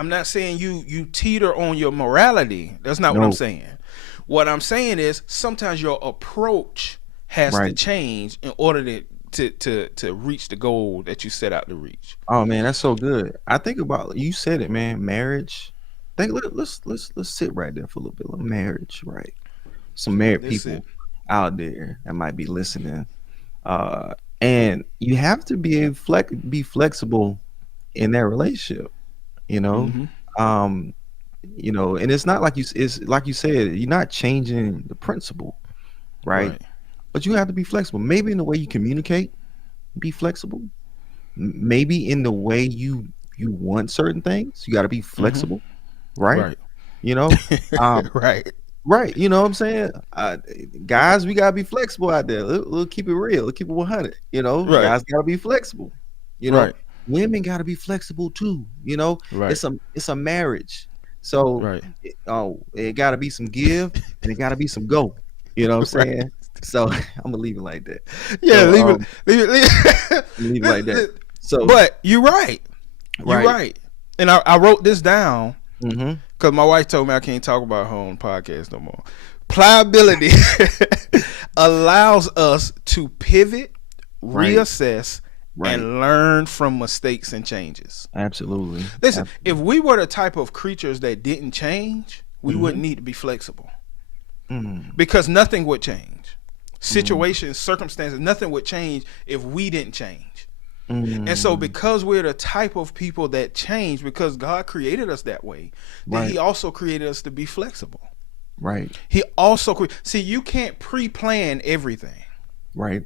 you teeter on your morality. That's not what I'm No. saying. What I'm saying is sometimes your approach has to Right. change in order to reach the goal that you set out to reach. Oh man, that's so good. I think about, you said it, man. Marriage. Let's sit right there for a little bit. Marriage, right? Some married That's people it. out there that might be listening. And you have to be flexible in that relationship. You know, Mhm. um, and it's not like it's like you said, you're not changing the principle, right? But you have to be flexible. Maybe in the way you communicate, be flexible. Maybe in the way you want certain things, you got to be flexible, right? Right. You know, um, Right. right. You know what I'm saying? Guys, we gotta be flexible out there. We'll keep it real. We'll keep it 100. Right. Guys gotta be flexible. Right. Women gotta be flexible too. Right. It's a marriage, so Right. it gotta be some give and it gotta be some go. You know what I'm Right. saying? So I'm gonna leave it like that. Yeah, So, leave it. leave it like that. So, But you're right. You're Right. right. And I wrote this down hmm because my wife told me I can't talk about her on podcast no more. Pliability allows us to pivot, Right. reassess, Right. and learn from mistakes and changes. absolutely. Listen, if we were the type of creatures that didn't change, we Mhm. wouldn't need to be flexible Mm, because nothing would change. Situations, circumstances, nothing would change if we didn't change. And so mm, because we're the type of people that change, because God created us that way, then Right. he also created us to be flexible. right, He also see, you can't pre-plan everything. right.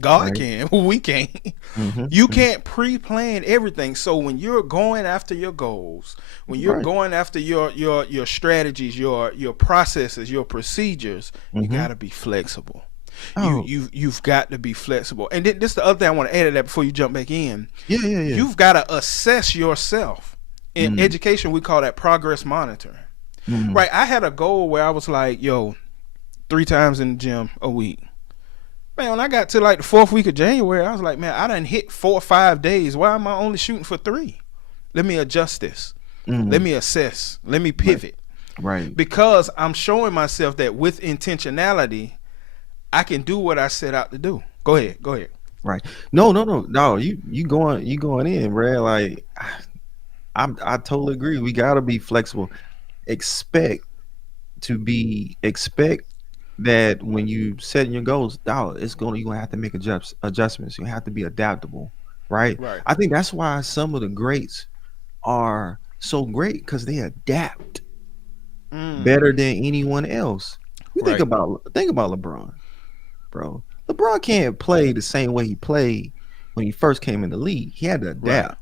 God Right. can, we can't. Mhm, You can't pre-plan everything. So when you're going after your goals, when you're Right. going after your strategies, your processes, your procedures, you Mhm. got to be flexible. Oh. You've got to be flexible. And then this is the other thing I want to add to that before you jump back in. Yeah. You've got to assess yourself. In education, we call that progress monitoring. Mhm. Right. I had a goal where I was like, 3 times in the gym a week. Man, when I got to like the 4th week of January, I was like, man, I done hit 4 or 5 days. Why am I only shooting for 3? Let me adjust this. Mhm. Let me assess. Let me pivot. Right. Because I'm showing myself that with intentionality, I can do what I set out to do. Go ahead. Right. No. You going in, bro. Like I totally agree. We gotta be flexible. Expect that when you setting your goals, dog, you're gonna have to make adjustments. You have to be adaptable, right? Right. I think that's why some of the greats are so great because they adapt. better than anyone else. You Right. think about LeBron, bro. LeBron can't play the same way he played when he first came in the league. He had to Right. adapt.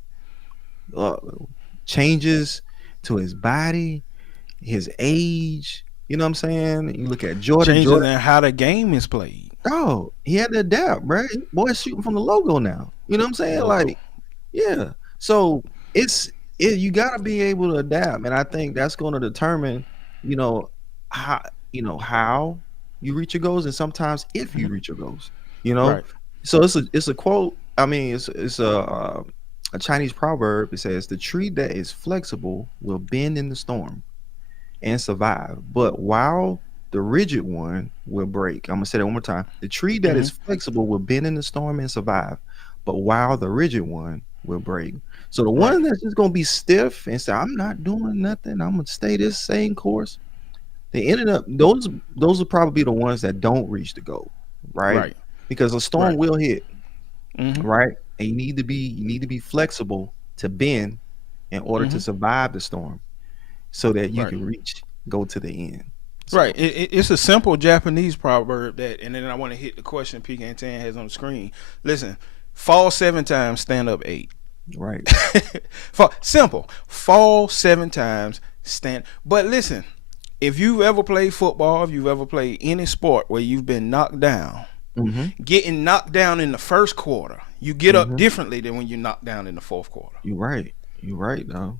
Uh, changes to his body, his age. You know what I'm saying? You look at Jordan. Changes Jordan, in how the game is played. oh, he had to adapt, right? Boy's shooting from the logo now. You know what I'm saying? Logo. Like, yeah. So you got to be able to adapt, and I think that's going to determine, you know, how how you reach your goals, and sometimes if you Mhm. reach your goals, you know. Right. So it's a quote. I mean, it's a Chinese proverb. It says, "The tree that is flexible will bend in the storm and survive, but while the rigid one will break." I'm gonna say that one more time. The tree that Hmm. is flexible will bend in the storm and survive, but while the rigid one will break. So the Right. one that's just gonna be stiff and say, "I'm not doing nothing. I'm gonna stay this same course." They ended up those will probably be the ones that don't reach the goal, right? Right. Because a storm Right. will hit, Hmm. right? And you need to be flexible to bend in order to Hmm. survive the storm so that you Right. can go to the end. Right. So It's a simple Japanese proverb that, and then I want to hit the question PK Tan has on the screen. Listen, fall 7 times, stand up 8. right. Fall, simple. Fall 7 times, stand. But listen, if you've ever played football, if you've ever played any sport where you've been knocked down, Mm-hmm. getting knocked down in the first quarter, you get up Mm-hmm. differently than when you're knocked down in the fourth quarter. You're right. You're right, though.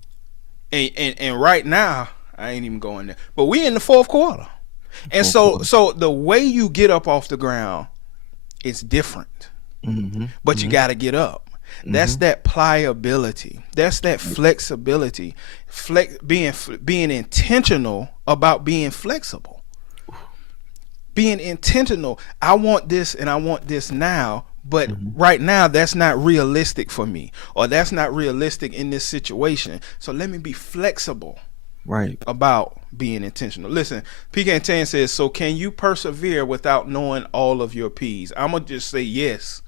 And right now, I ain't even going there. But we in the fourth quarter. And Full so quarter. so the way you get up off the ground is different. Mm-hmm. But you Mm-hmm. got to get up. That's Mm-hmm. that pliability. That's that flexibility. Being intentional about being flexible. Being intentional. I want this and I want this now, but Mm-hmm. right now that's not realistic for me, or that's not realistic in this situation. So let me be flexible Right. about being intentional. Listen, PK Tan says, so can you persevere without knowing all of your P's? I'm going to just say yes.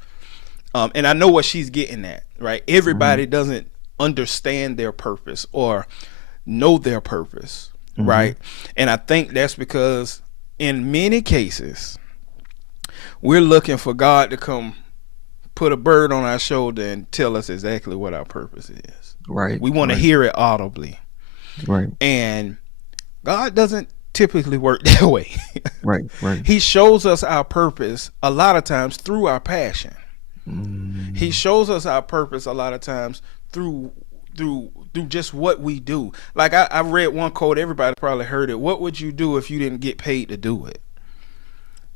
And I know what she's getting at, right? Mm-hmm. Everybody doesn't understand their purpose or know their purpose, Mm-hmm. right? And I think that's because in many cases, we're looking for God to come put a bird on our shoulder and tell us exactly what our purpose is. Right. We want to Right. hear it audibly. Right. And God doesn't typically work that way. Right. Right. He shows us our purpose a lot of times through our passion. He Mm-hmm. shows us our purpose a lot of times through just what we do. Like I read one quote, everybody probably heard it. What would you do if you didn't get paid to do it?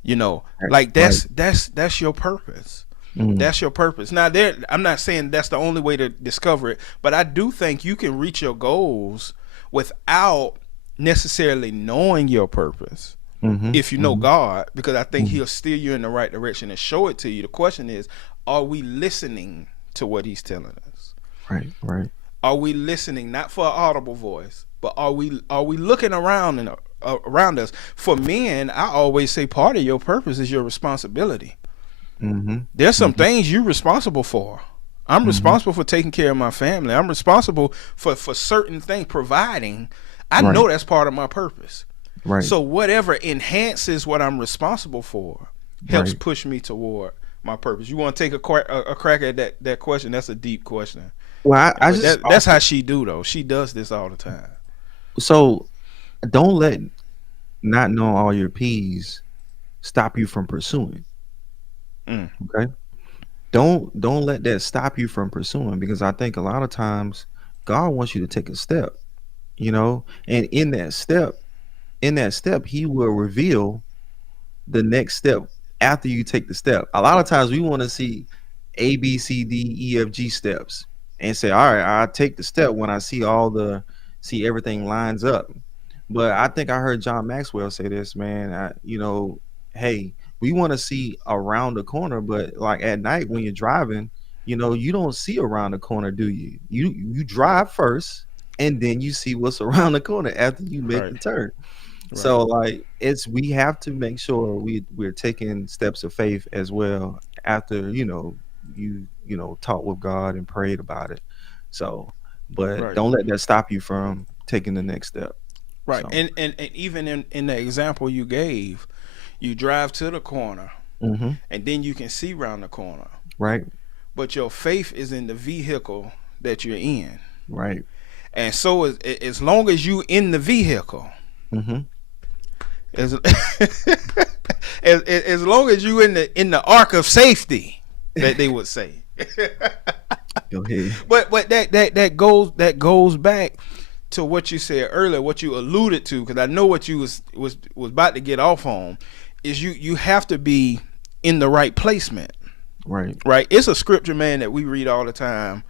You know, Right. like Right. that's your purpose. Mm-hmm. That's your purpose. Now, I'm not saying that's the only way to discover it, but I do think you can reach your goals without necessarily knowing your purpose. Mm-hmm. If you know Mm-hmm. God, because I think Mm-hmm. He'll steer you in the right direction and show it to you. The question is, are we listening to what He's telling us? Right. Right. Are we listening not for an audible voice, but are we looking around and around us? For men, I always say part of your purpose is your responsibility. Mm-hmm. There's some Mm-hmm. things you're responsible for. I'm Mm-hmm. responsible for taking care of my family. I'm responsible for certain things, providing. I Right. know that's part of my purpose. Right. So whatever enhances what I'm responsible for helps Right. push me toward my purpose. You want to take a crack at that question? That's a deep question. Well, I But just that's how she do though. She does this all the time. so don't let not knowing all your P's stop you from pursuing. Mm. Okay. Don't let that stop you from pursuing, because I think a lot of times God wants you to take a step, and in that step, He will reveal the next step after you take the step. A lot of times we want to see A, B, C, D, E, F, G steps and say, all right, I'll take the step when I see everything lines up. But I think I heard John Maxwell say this, man. Hey, we want to see around the corner, but like at night when you're driving, you don't see around the corner, do you? You drive first, and then you see what's around the corner after you make Right. the turn. Right. So like we have to make sure we're taking steps of faith as well after talk with God and prayed about it. So, but Right. don't let that stop you from taking the next step. Right. So, And even in the example you gave, you drive to the corner hmm and then you can see around the corner. right, But your faith is in the vehicle that you're in. right, And so as long as you in the vehicle, hmm as as long as you in the ark of safety, that they would say. go ahead. But that goes back to what you said earlier, what you alluded to, because I know what you was about to get off on, is you have to be in the right placement. Right. Right? It's a scripture, man, that we read all the time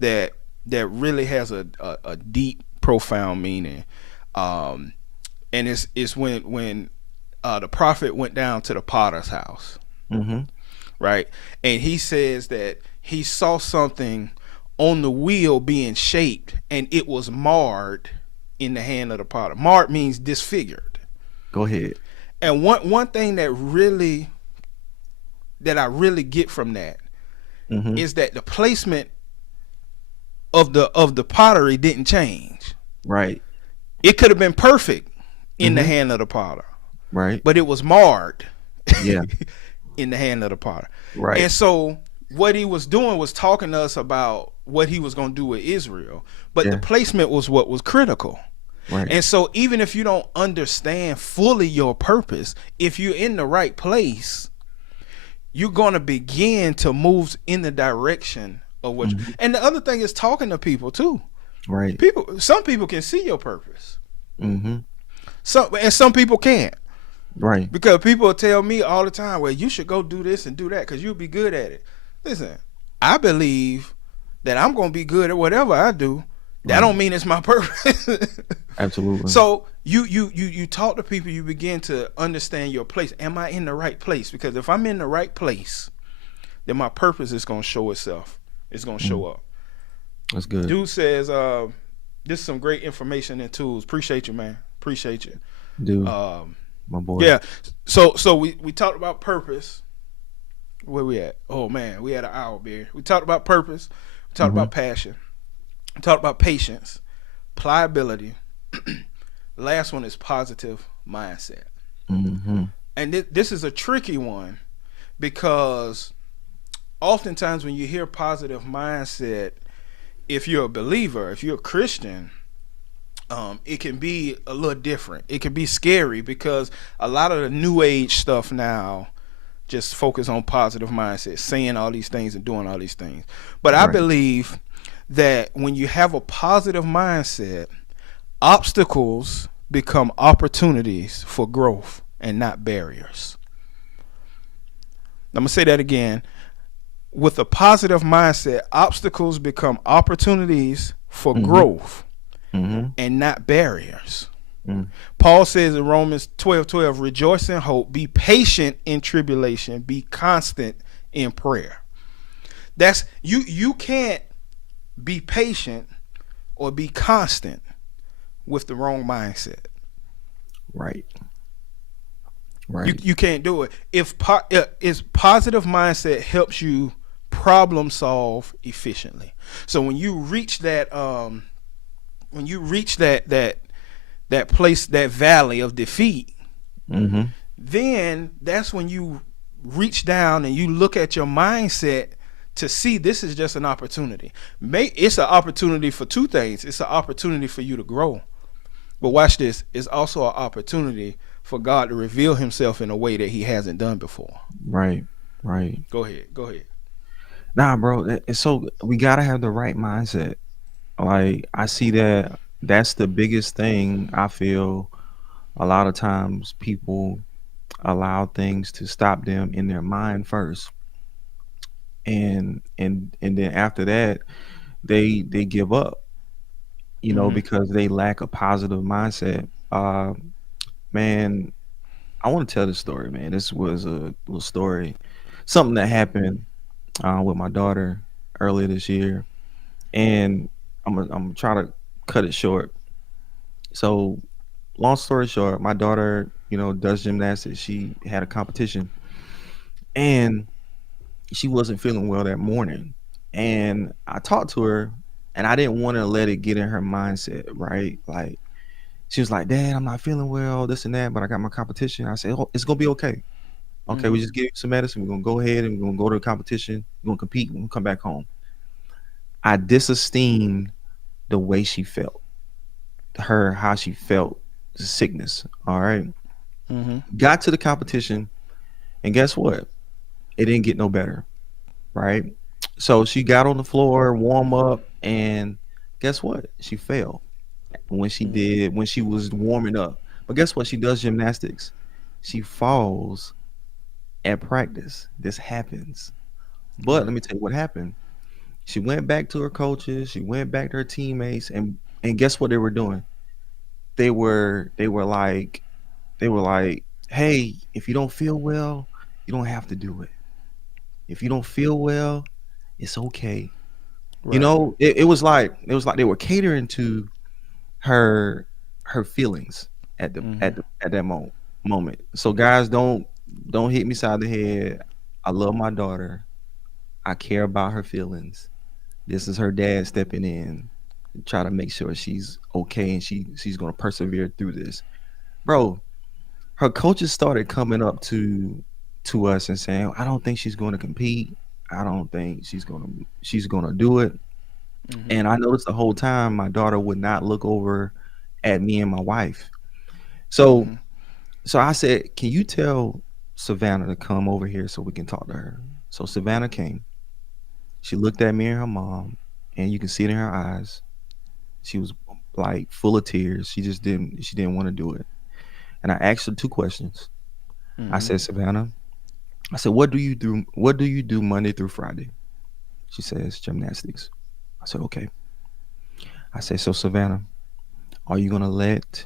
that really has a deep, profound meaning. And it's when the prophet went down to the potter's house, hmm right? And he says that he saw something on the wheel being shaped, and it was marred in the hand of the potter. Marred means disfigured. Go ahead. And one thing that I really get from that hmm is that the placement of the pottery didn't change. Right. It could have been perfect in the Mhm. hand of the potter, Right. but it was marred Yeah. in the hand of the potter. Right. And so what he was doing was talking to us about what he was going to do with Israel, but Yeah. the placement was what was critical. Right. And so even if you don't understand fully your purpose, if you're in the right place, you're going to begin to move in the direction of what Mhm. and the other thing is talking to people too. Right. Some people can see your purpose. hmm Some people can't. Right. Because people tell me all the time, well, you should go do this and do that because you'll be good at it. Listen, I believe that I'm going to be good at whatever I do. That Right. don't mean it's my purpose. Absolutely. So you talk to people, you begin to understand your place. Am I in the right place? Because if I'm in the right place, then my purpose is going to show itself. It's going to show up. That's good. Dude says, this is some great information and tools. Appreciate you, man. Appreciate you. Dude, my boy. Yeah. So we talked about purpose. Where we at? Oh man, we had an hour, beer. We talked about purpose. We talked about passion. We talked about patience, pliability. Last one is positive mindset. hmm And this is a tricky one because oftentimes when you hear positive mindset, if you're a believer, if you're a Christian, it can be a little different. It can be scary because a lot of the new age stuff now just focus on positive mindset, saying all these things and doing all these things. But I Right. believe that when you have a positive mindset, obstacles become opportunities for growth and not barriers. I'm going to say that again. With a positive mindset, obstacles become opportunities for growth hmm and not barriers. Mm. Paul says in Romans 12:12, rejoice in hope, be patient in tribulation, be constant in prayer. That's you can't be patient or be constant with the wrong mindset. Right. Right. You can't do it. If positive mindset helps you problem solve efficiently. So when you reach that that place, that valley of defeat, hmm then that's when you reach down and you look at your mindset to see this is just an opportunity. It's an opportunity for two things. It's an opportunity for you to grow. But watch this. It's also an opportunity for God to reveal himself in a way that he hasn't done before. Right. Right. Go ahead. Nah, bro. So we gotta have the right mindset. Like I see that that's the biggest thing. I feel a lot of times people allow things to stop them in their mind first, and then after that they give up. Mhm. Because they lack a positive mindset. Man, I want to tell this story, man. This was a little story, something that happened with my daughter earlier this year, and I'm try to cut it short. So, long story short, my daughter, does gymnastics. She had a competition, and she wasn't feeling well that morning. And I talked to her, and I didn't want to let it get in her mindset, right? Like She was like, Dad, I'm not feeling well, this and that, but I got my competition. I said, oh, it's gonna be okay. Okay, we just give you some medicine. We're gonna go ahead and we're gonna go to the competition. We're gonna compete. We're gonna come back home. I disesteemed the way she felt, how she felt, the sickness. All right. Got to the competition, and guess what? It didn't get no better. Right. So she got on the floor, warm up, and guess what? She fell when she was warming up. But guess what? She does gymnastics. She falls at practice. This happens. But let me tell you what happened. She went back to her coaches. She went back to her teammates, and guess what they were doing? They were like, hey, if you don't feel well, you don't have to do it. If you don't feel well, it's okay. You Right. know, it was like they were catering to her feelings at that moment. So guys, don't hit me side of the head. I love my daughter. I care about her feelings. This is her dad stepping in to try to make sure she's okay and she's gonna persevere through this. Bro, her coaches started coming up to us and saying, I don't think she's gonna compete. I don't think she's gonna do it. And I noticed the whole time my daughter would not look over at me and my wife. So so I said, can you tell Savannah to come over here so we can talk to her? So Savannah came. She looked at me and her mom, and you can see it in her eyes. She was like full of tears. She didn't want to do it. And I asked her two questions. I said, Savannah, I said, what do you do Monday through Friday? She says, gymnastics. I said, okay. I said, so Savannah, are you gonna let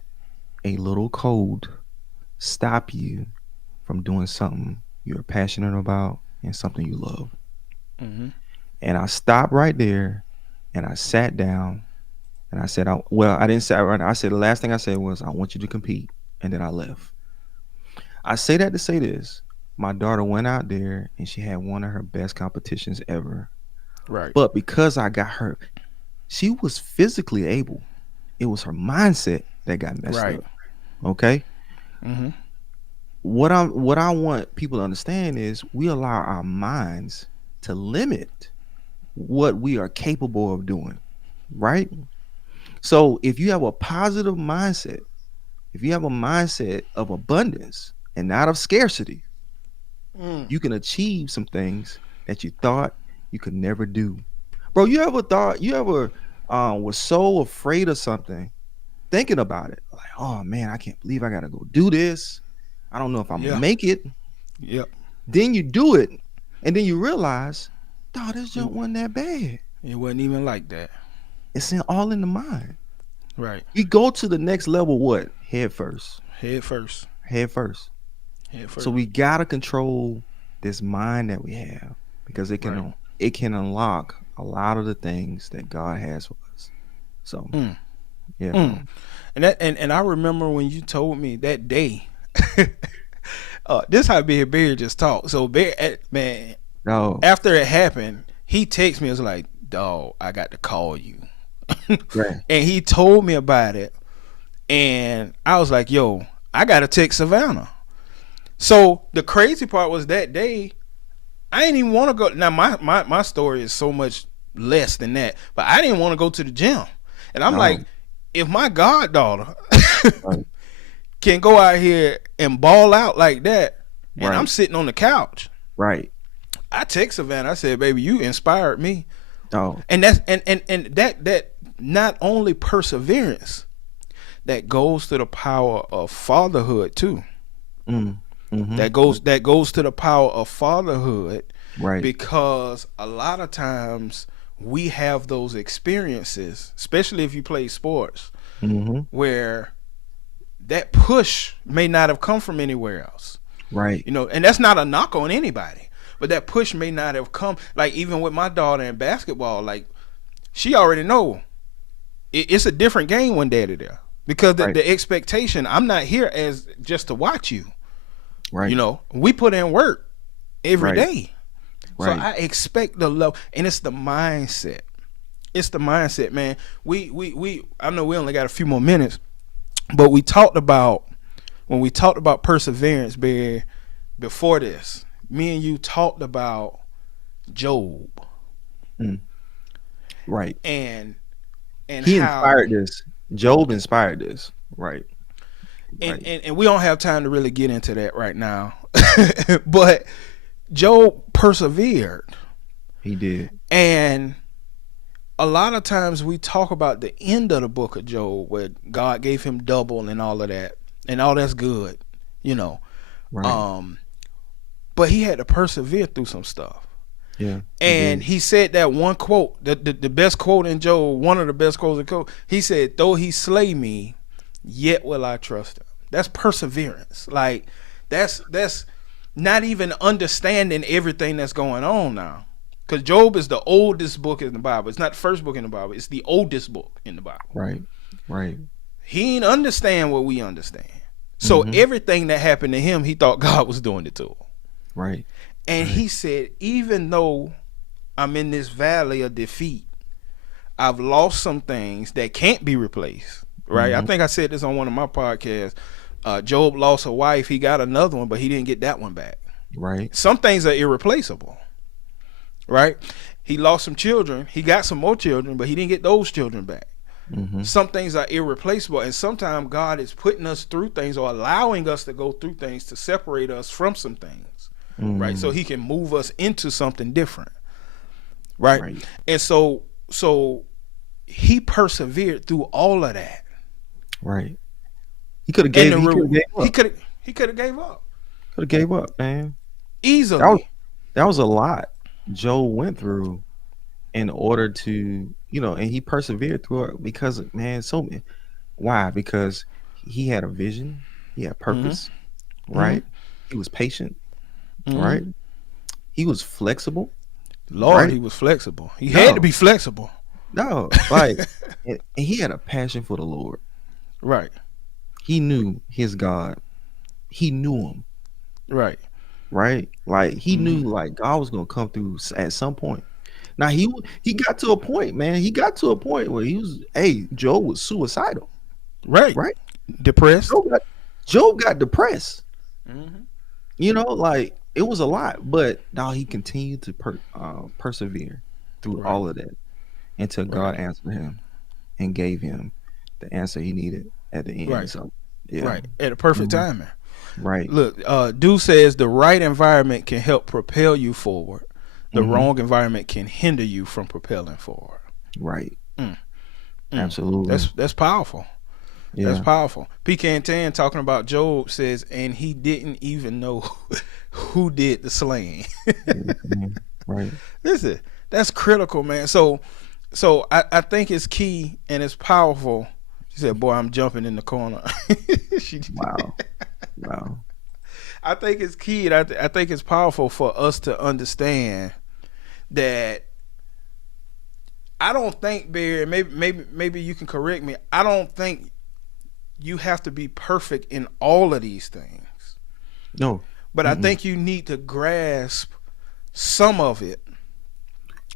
a little cold stop you from doing something you're passionate about and something you love? And I stopped right there and I sat down and I said, I didn't say right now. I said, the last thing I said was, I want you to compete. And then I left. I say that to say this. My daughter went out there and she had one of her best competitions ever. Right. But because I got her, she was physically able. It was her mindset that got messed Right. up. Okay. What I want people to understand is we allow our minds to limit what we are capable of doing, right? So if you have a positive mindset, if you have a mindset of abundance and not of scarcity, you can achieve some things that you thought you could never do. Bro, you ever was so afraid of something, thinking about it, like, oh man, I can't believe I gotta go do this. I don't know if I'm gonna Yeah. make it. Yep. Then you do it, and then you realize, dog, this jump wasn't that bad. It wasn't even like that. It's all in the mind. Right. We go to the next level, what? Head first. Head first. Head first. Head first. So we gotta control this mind that we have, because it can unlock a lot of the things that God has for us. So yeah. bro. And I remember when you told me that day. This how Bear just talked. So Bear, man, No. after it happened, he texted me. It was like, dog, I got to call you. Right. And he told me about it. And I was like, yo, I got to text Savannah. So the crazy part was that day, I didn't even want to go. Now, my story is so much less than that. But I didn't want to go to the gym. And I'm like, if my goddaughter can go out here and ball out like that, and I'm sitting on the couch, Right. I text Savannah. I said, baby, you inspired me. Oh. And that's and that not only perseverance, that goes to the power of fatherhood too. That goes to the power of fatherhood, Right. because a lot of times we have those experiences, especially if you play sports, where that push may not have come from anywhere else. Right. You know, and that's not a knock on anybody, but that push may not have come. Like even with my daughter in basketball, like she already know it's a different game when daddy there, because the expectation, I'm not here as just to watch you. Right. You know, we put in work every Right. day. Right. So I expect the love, and it's the mindset. It's the mindset, man. We I know we only got a few more minutes, But we talked about, when we talked about perseverance, Barry, before this, me and you talked about Job. Mm. Right. And he how inspired this. Job inspired this. Right. Right. and we don't have time to really get into that right now. But Job persevered. He did. And a lot of times we talk about the end of the book of Job where God gave him double and all of that. And all that's good, you know. Right. But he had to persevere through some stuff. Yeah. And he said that one quote, the best quote in Job, one of the best quotes in Job. He said, "Though he slay me, yet will I trust him." That's perseverance. Like that's not even understanding everything that's going on now. Because Job is the oldest book in the Bible. It's not the first book in the Bible. It's the oldest book in the Bible. Right. Right. He didn't understand what we understand. So everything that happened to him, he thought God was doing it to him. Right. And he said, even though I'm in this valley of defeat, I've lost some things that can't be replaced. Right. I think I said this on one of my podcasts. Job lost a wife. He got another one, but he didn't get that one back. Right. Some things are irreplaceable. Right. He lost some children. He got some more children, but he didn't get those children back. Some things are irreplaceable, and sometimes God is putting us through things or allowing us to go through things to separate us from some things, right? So he can move us into something different, right? And so he persevered through all of that. Right. He could have gave up. He could have gave up. Could have gave up, man. Easily. That was a lot Joe went through in order to, you know, and he persevered through it because, man, why? Because he had a vision, he had purpose, right? He was patient, right? He was flexible. Lord, right? He was flexible. He had to be flexible. No, like, and he had a passion for the Lord. Right. He knew his God. He knew him. Right. Right. Like he knew like God was gonna come through at some point. Now he got to a point, man. He got to a point where Job was suicidal. Right. Right. Depressed. Job got depressed. You know, like it was a lot, but now he continued to persevere through all of that until God answered him and gave him the answer he needed at the end. Right. So, yeah. Right. At a perfect timing. Right. Look, Dew says the right environment can help propel you forward. The wrong environment can hinder you from propelling forward. Right. Absolutely. That's powerful. Yeah. That's powerful. P.K. Tan talking about Job says, and he didn't even know who did the slaying. Right. Listen, that's critical, man. So I think it's key and it's powerful. She said, "Boy, I'm jumping in the corner." Wow. I think it's key, and I think it's powerful for us to understand that. I don't think, Barry, maybe you can correct me. I don't think you have to be perfect in all of these things. No. But I think you need to grasp some of it.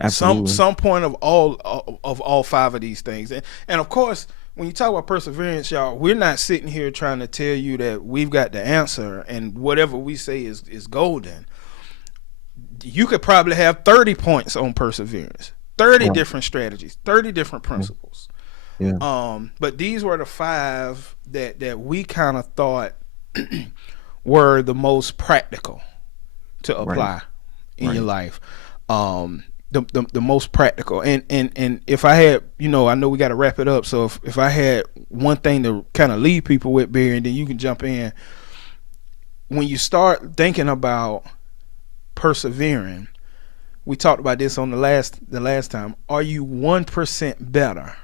Absolutely. Some point of all five of these things. And of course, when you talk about perseverance, y'all, we're not sitting here trying to tell you that we've got the answer and whatever we say is golden. You could probably have 30 points on perseverance, 30 different strategies, 30 different principles. Yeah. But these were the five that we kind of thought were the most practical to apply in your life. The most practical, and if I had, I know we got to wrap it up. So if I had one thing to kind of leave people with, Barry, and then you can jump in. When you start thinking about persevering, we talked about this on the last time. Are you 1% better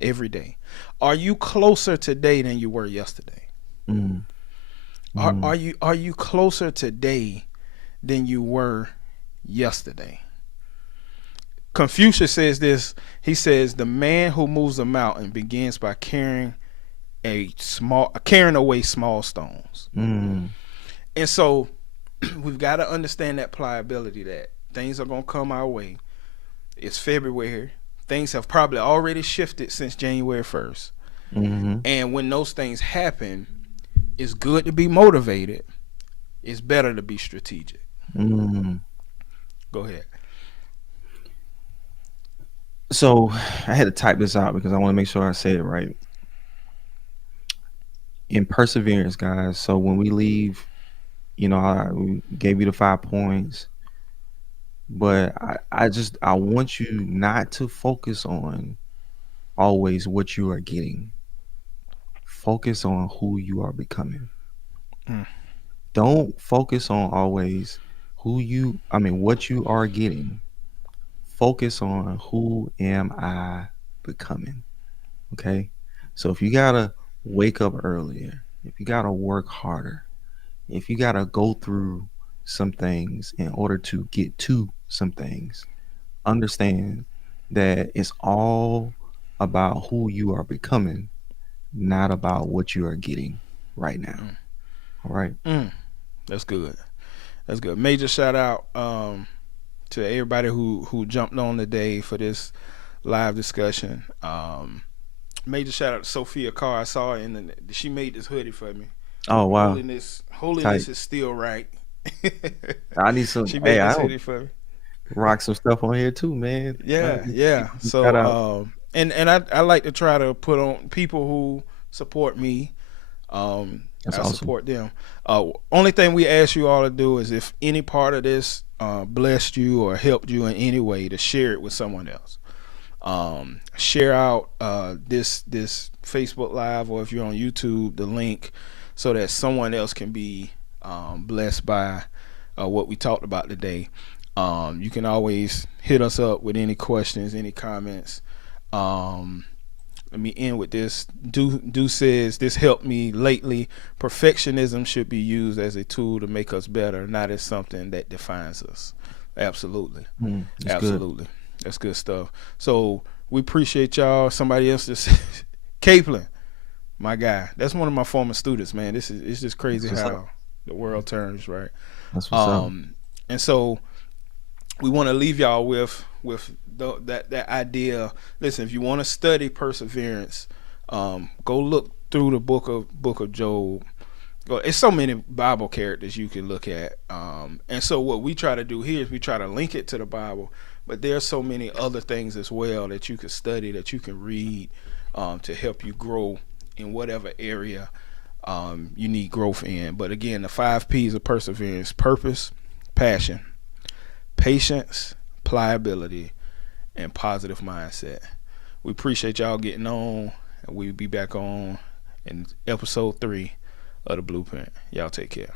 every day? Are you closer today than you were yesterday? Are you closer today than you were yesterday? Confucius says this. He says, the man who moves a mountain begins by carrying away small stones. And so we've got to understand that pliability, that things are going to come our way. It's February. Things have probably already shifted since January 1st. Mm-hmm. And when those things happen, it's good to be motivated. It's better to be strategic. Mm. Go ahead. So I had to type this out because I want to make sure I say it right. In perseverance, guys. So when we leave, we gave you the 5 points, but I want you not to focus on always what you are getting. Focus on who you are becoming. Mm. Don't focus on always what you are getting. Focus on who am I becoming. Okay. So if you gotta wake up earlier, if you gotta work harder, if you gotta go through some things in order to get to some things, understand that it's all about who you are becoming, not about what you are getting right now. All right. Mm. That's good. That's good. Major shout out to everybody who jumped on today for this live discussion. Major shout out to Sophia Carr. I saw her she made this hoodie for me. Oh wow. Tight. Holiness is still right. I need some. She Hey, made I this don't hoodie for me. rock some stuff on here too, man. Yeah, Give yeah. shout out. So and I like to try to put on people who support me. That's I awesome. support them. Only thing we ask you all to do is if any part of this blessed you or helped you in any way, to share it with someone else. Share out this Facebook Live, or if you're on YouTube, the link, so that someone else can be blessed by what we talked about today. You can always hit us up with any questions, any comments. Let me end with this. Do says this helped me lately. Perfectionism should be used as a tool to make us better, not as something that defines us. Absolutely. That's Absolutely. good. That's good stuff. So we appreciate y'all. Somebody else just Capelin, my guy. That's one of my former students, man. It's just crazy That's what's how up. the world turns, right? That's what's up. And so we want to leave y'all with that idea. Listen, if you want to study perseverance, go look through the book of Job. It's so many Bible characters you can look at, and so what we try to do here is we try to link it to the Bible, but there's so many other things as well that you can study, that you can read, to help you grow in whatever area you need growth in. But again, the 5 P's of perseverance: purpose, passion, patience, pliability, and positive mindset. We appreciate y'all getting on, and we'll be back on in episode 3 of the Blueprint. Y'all take care.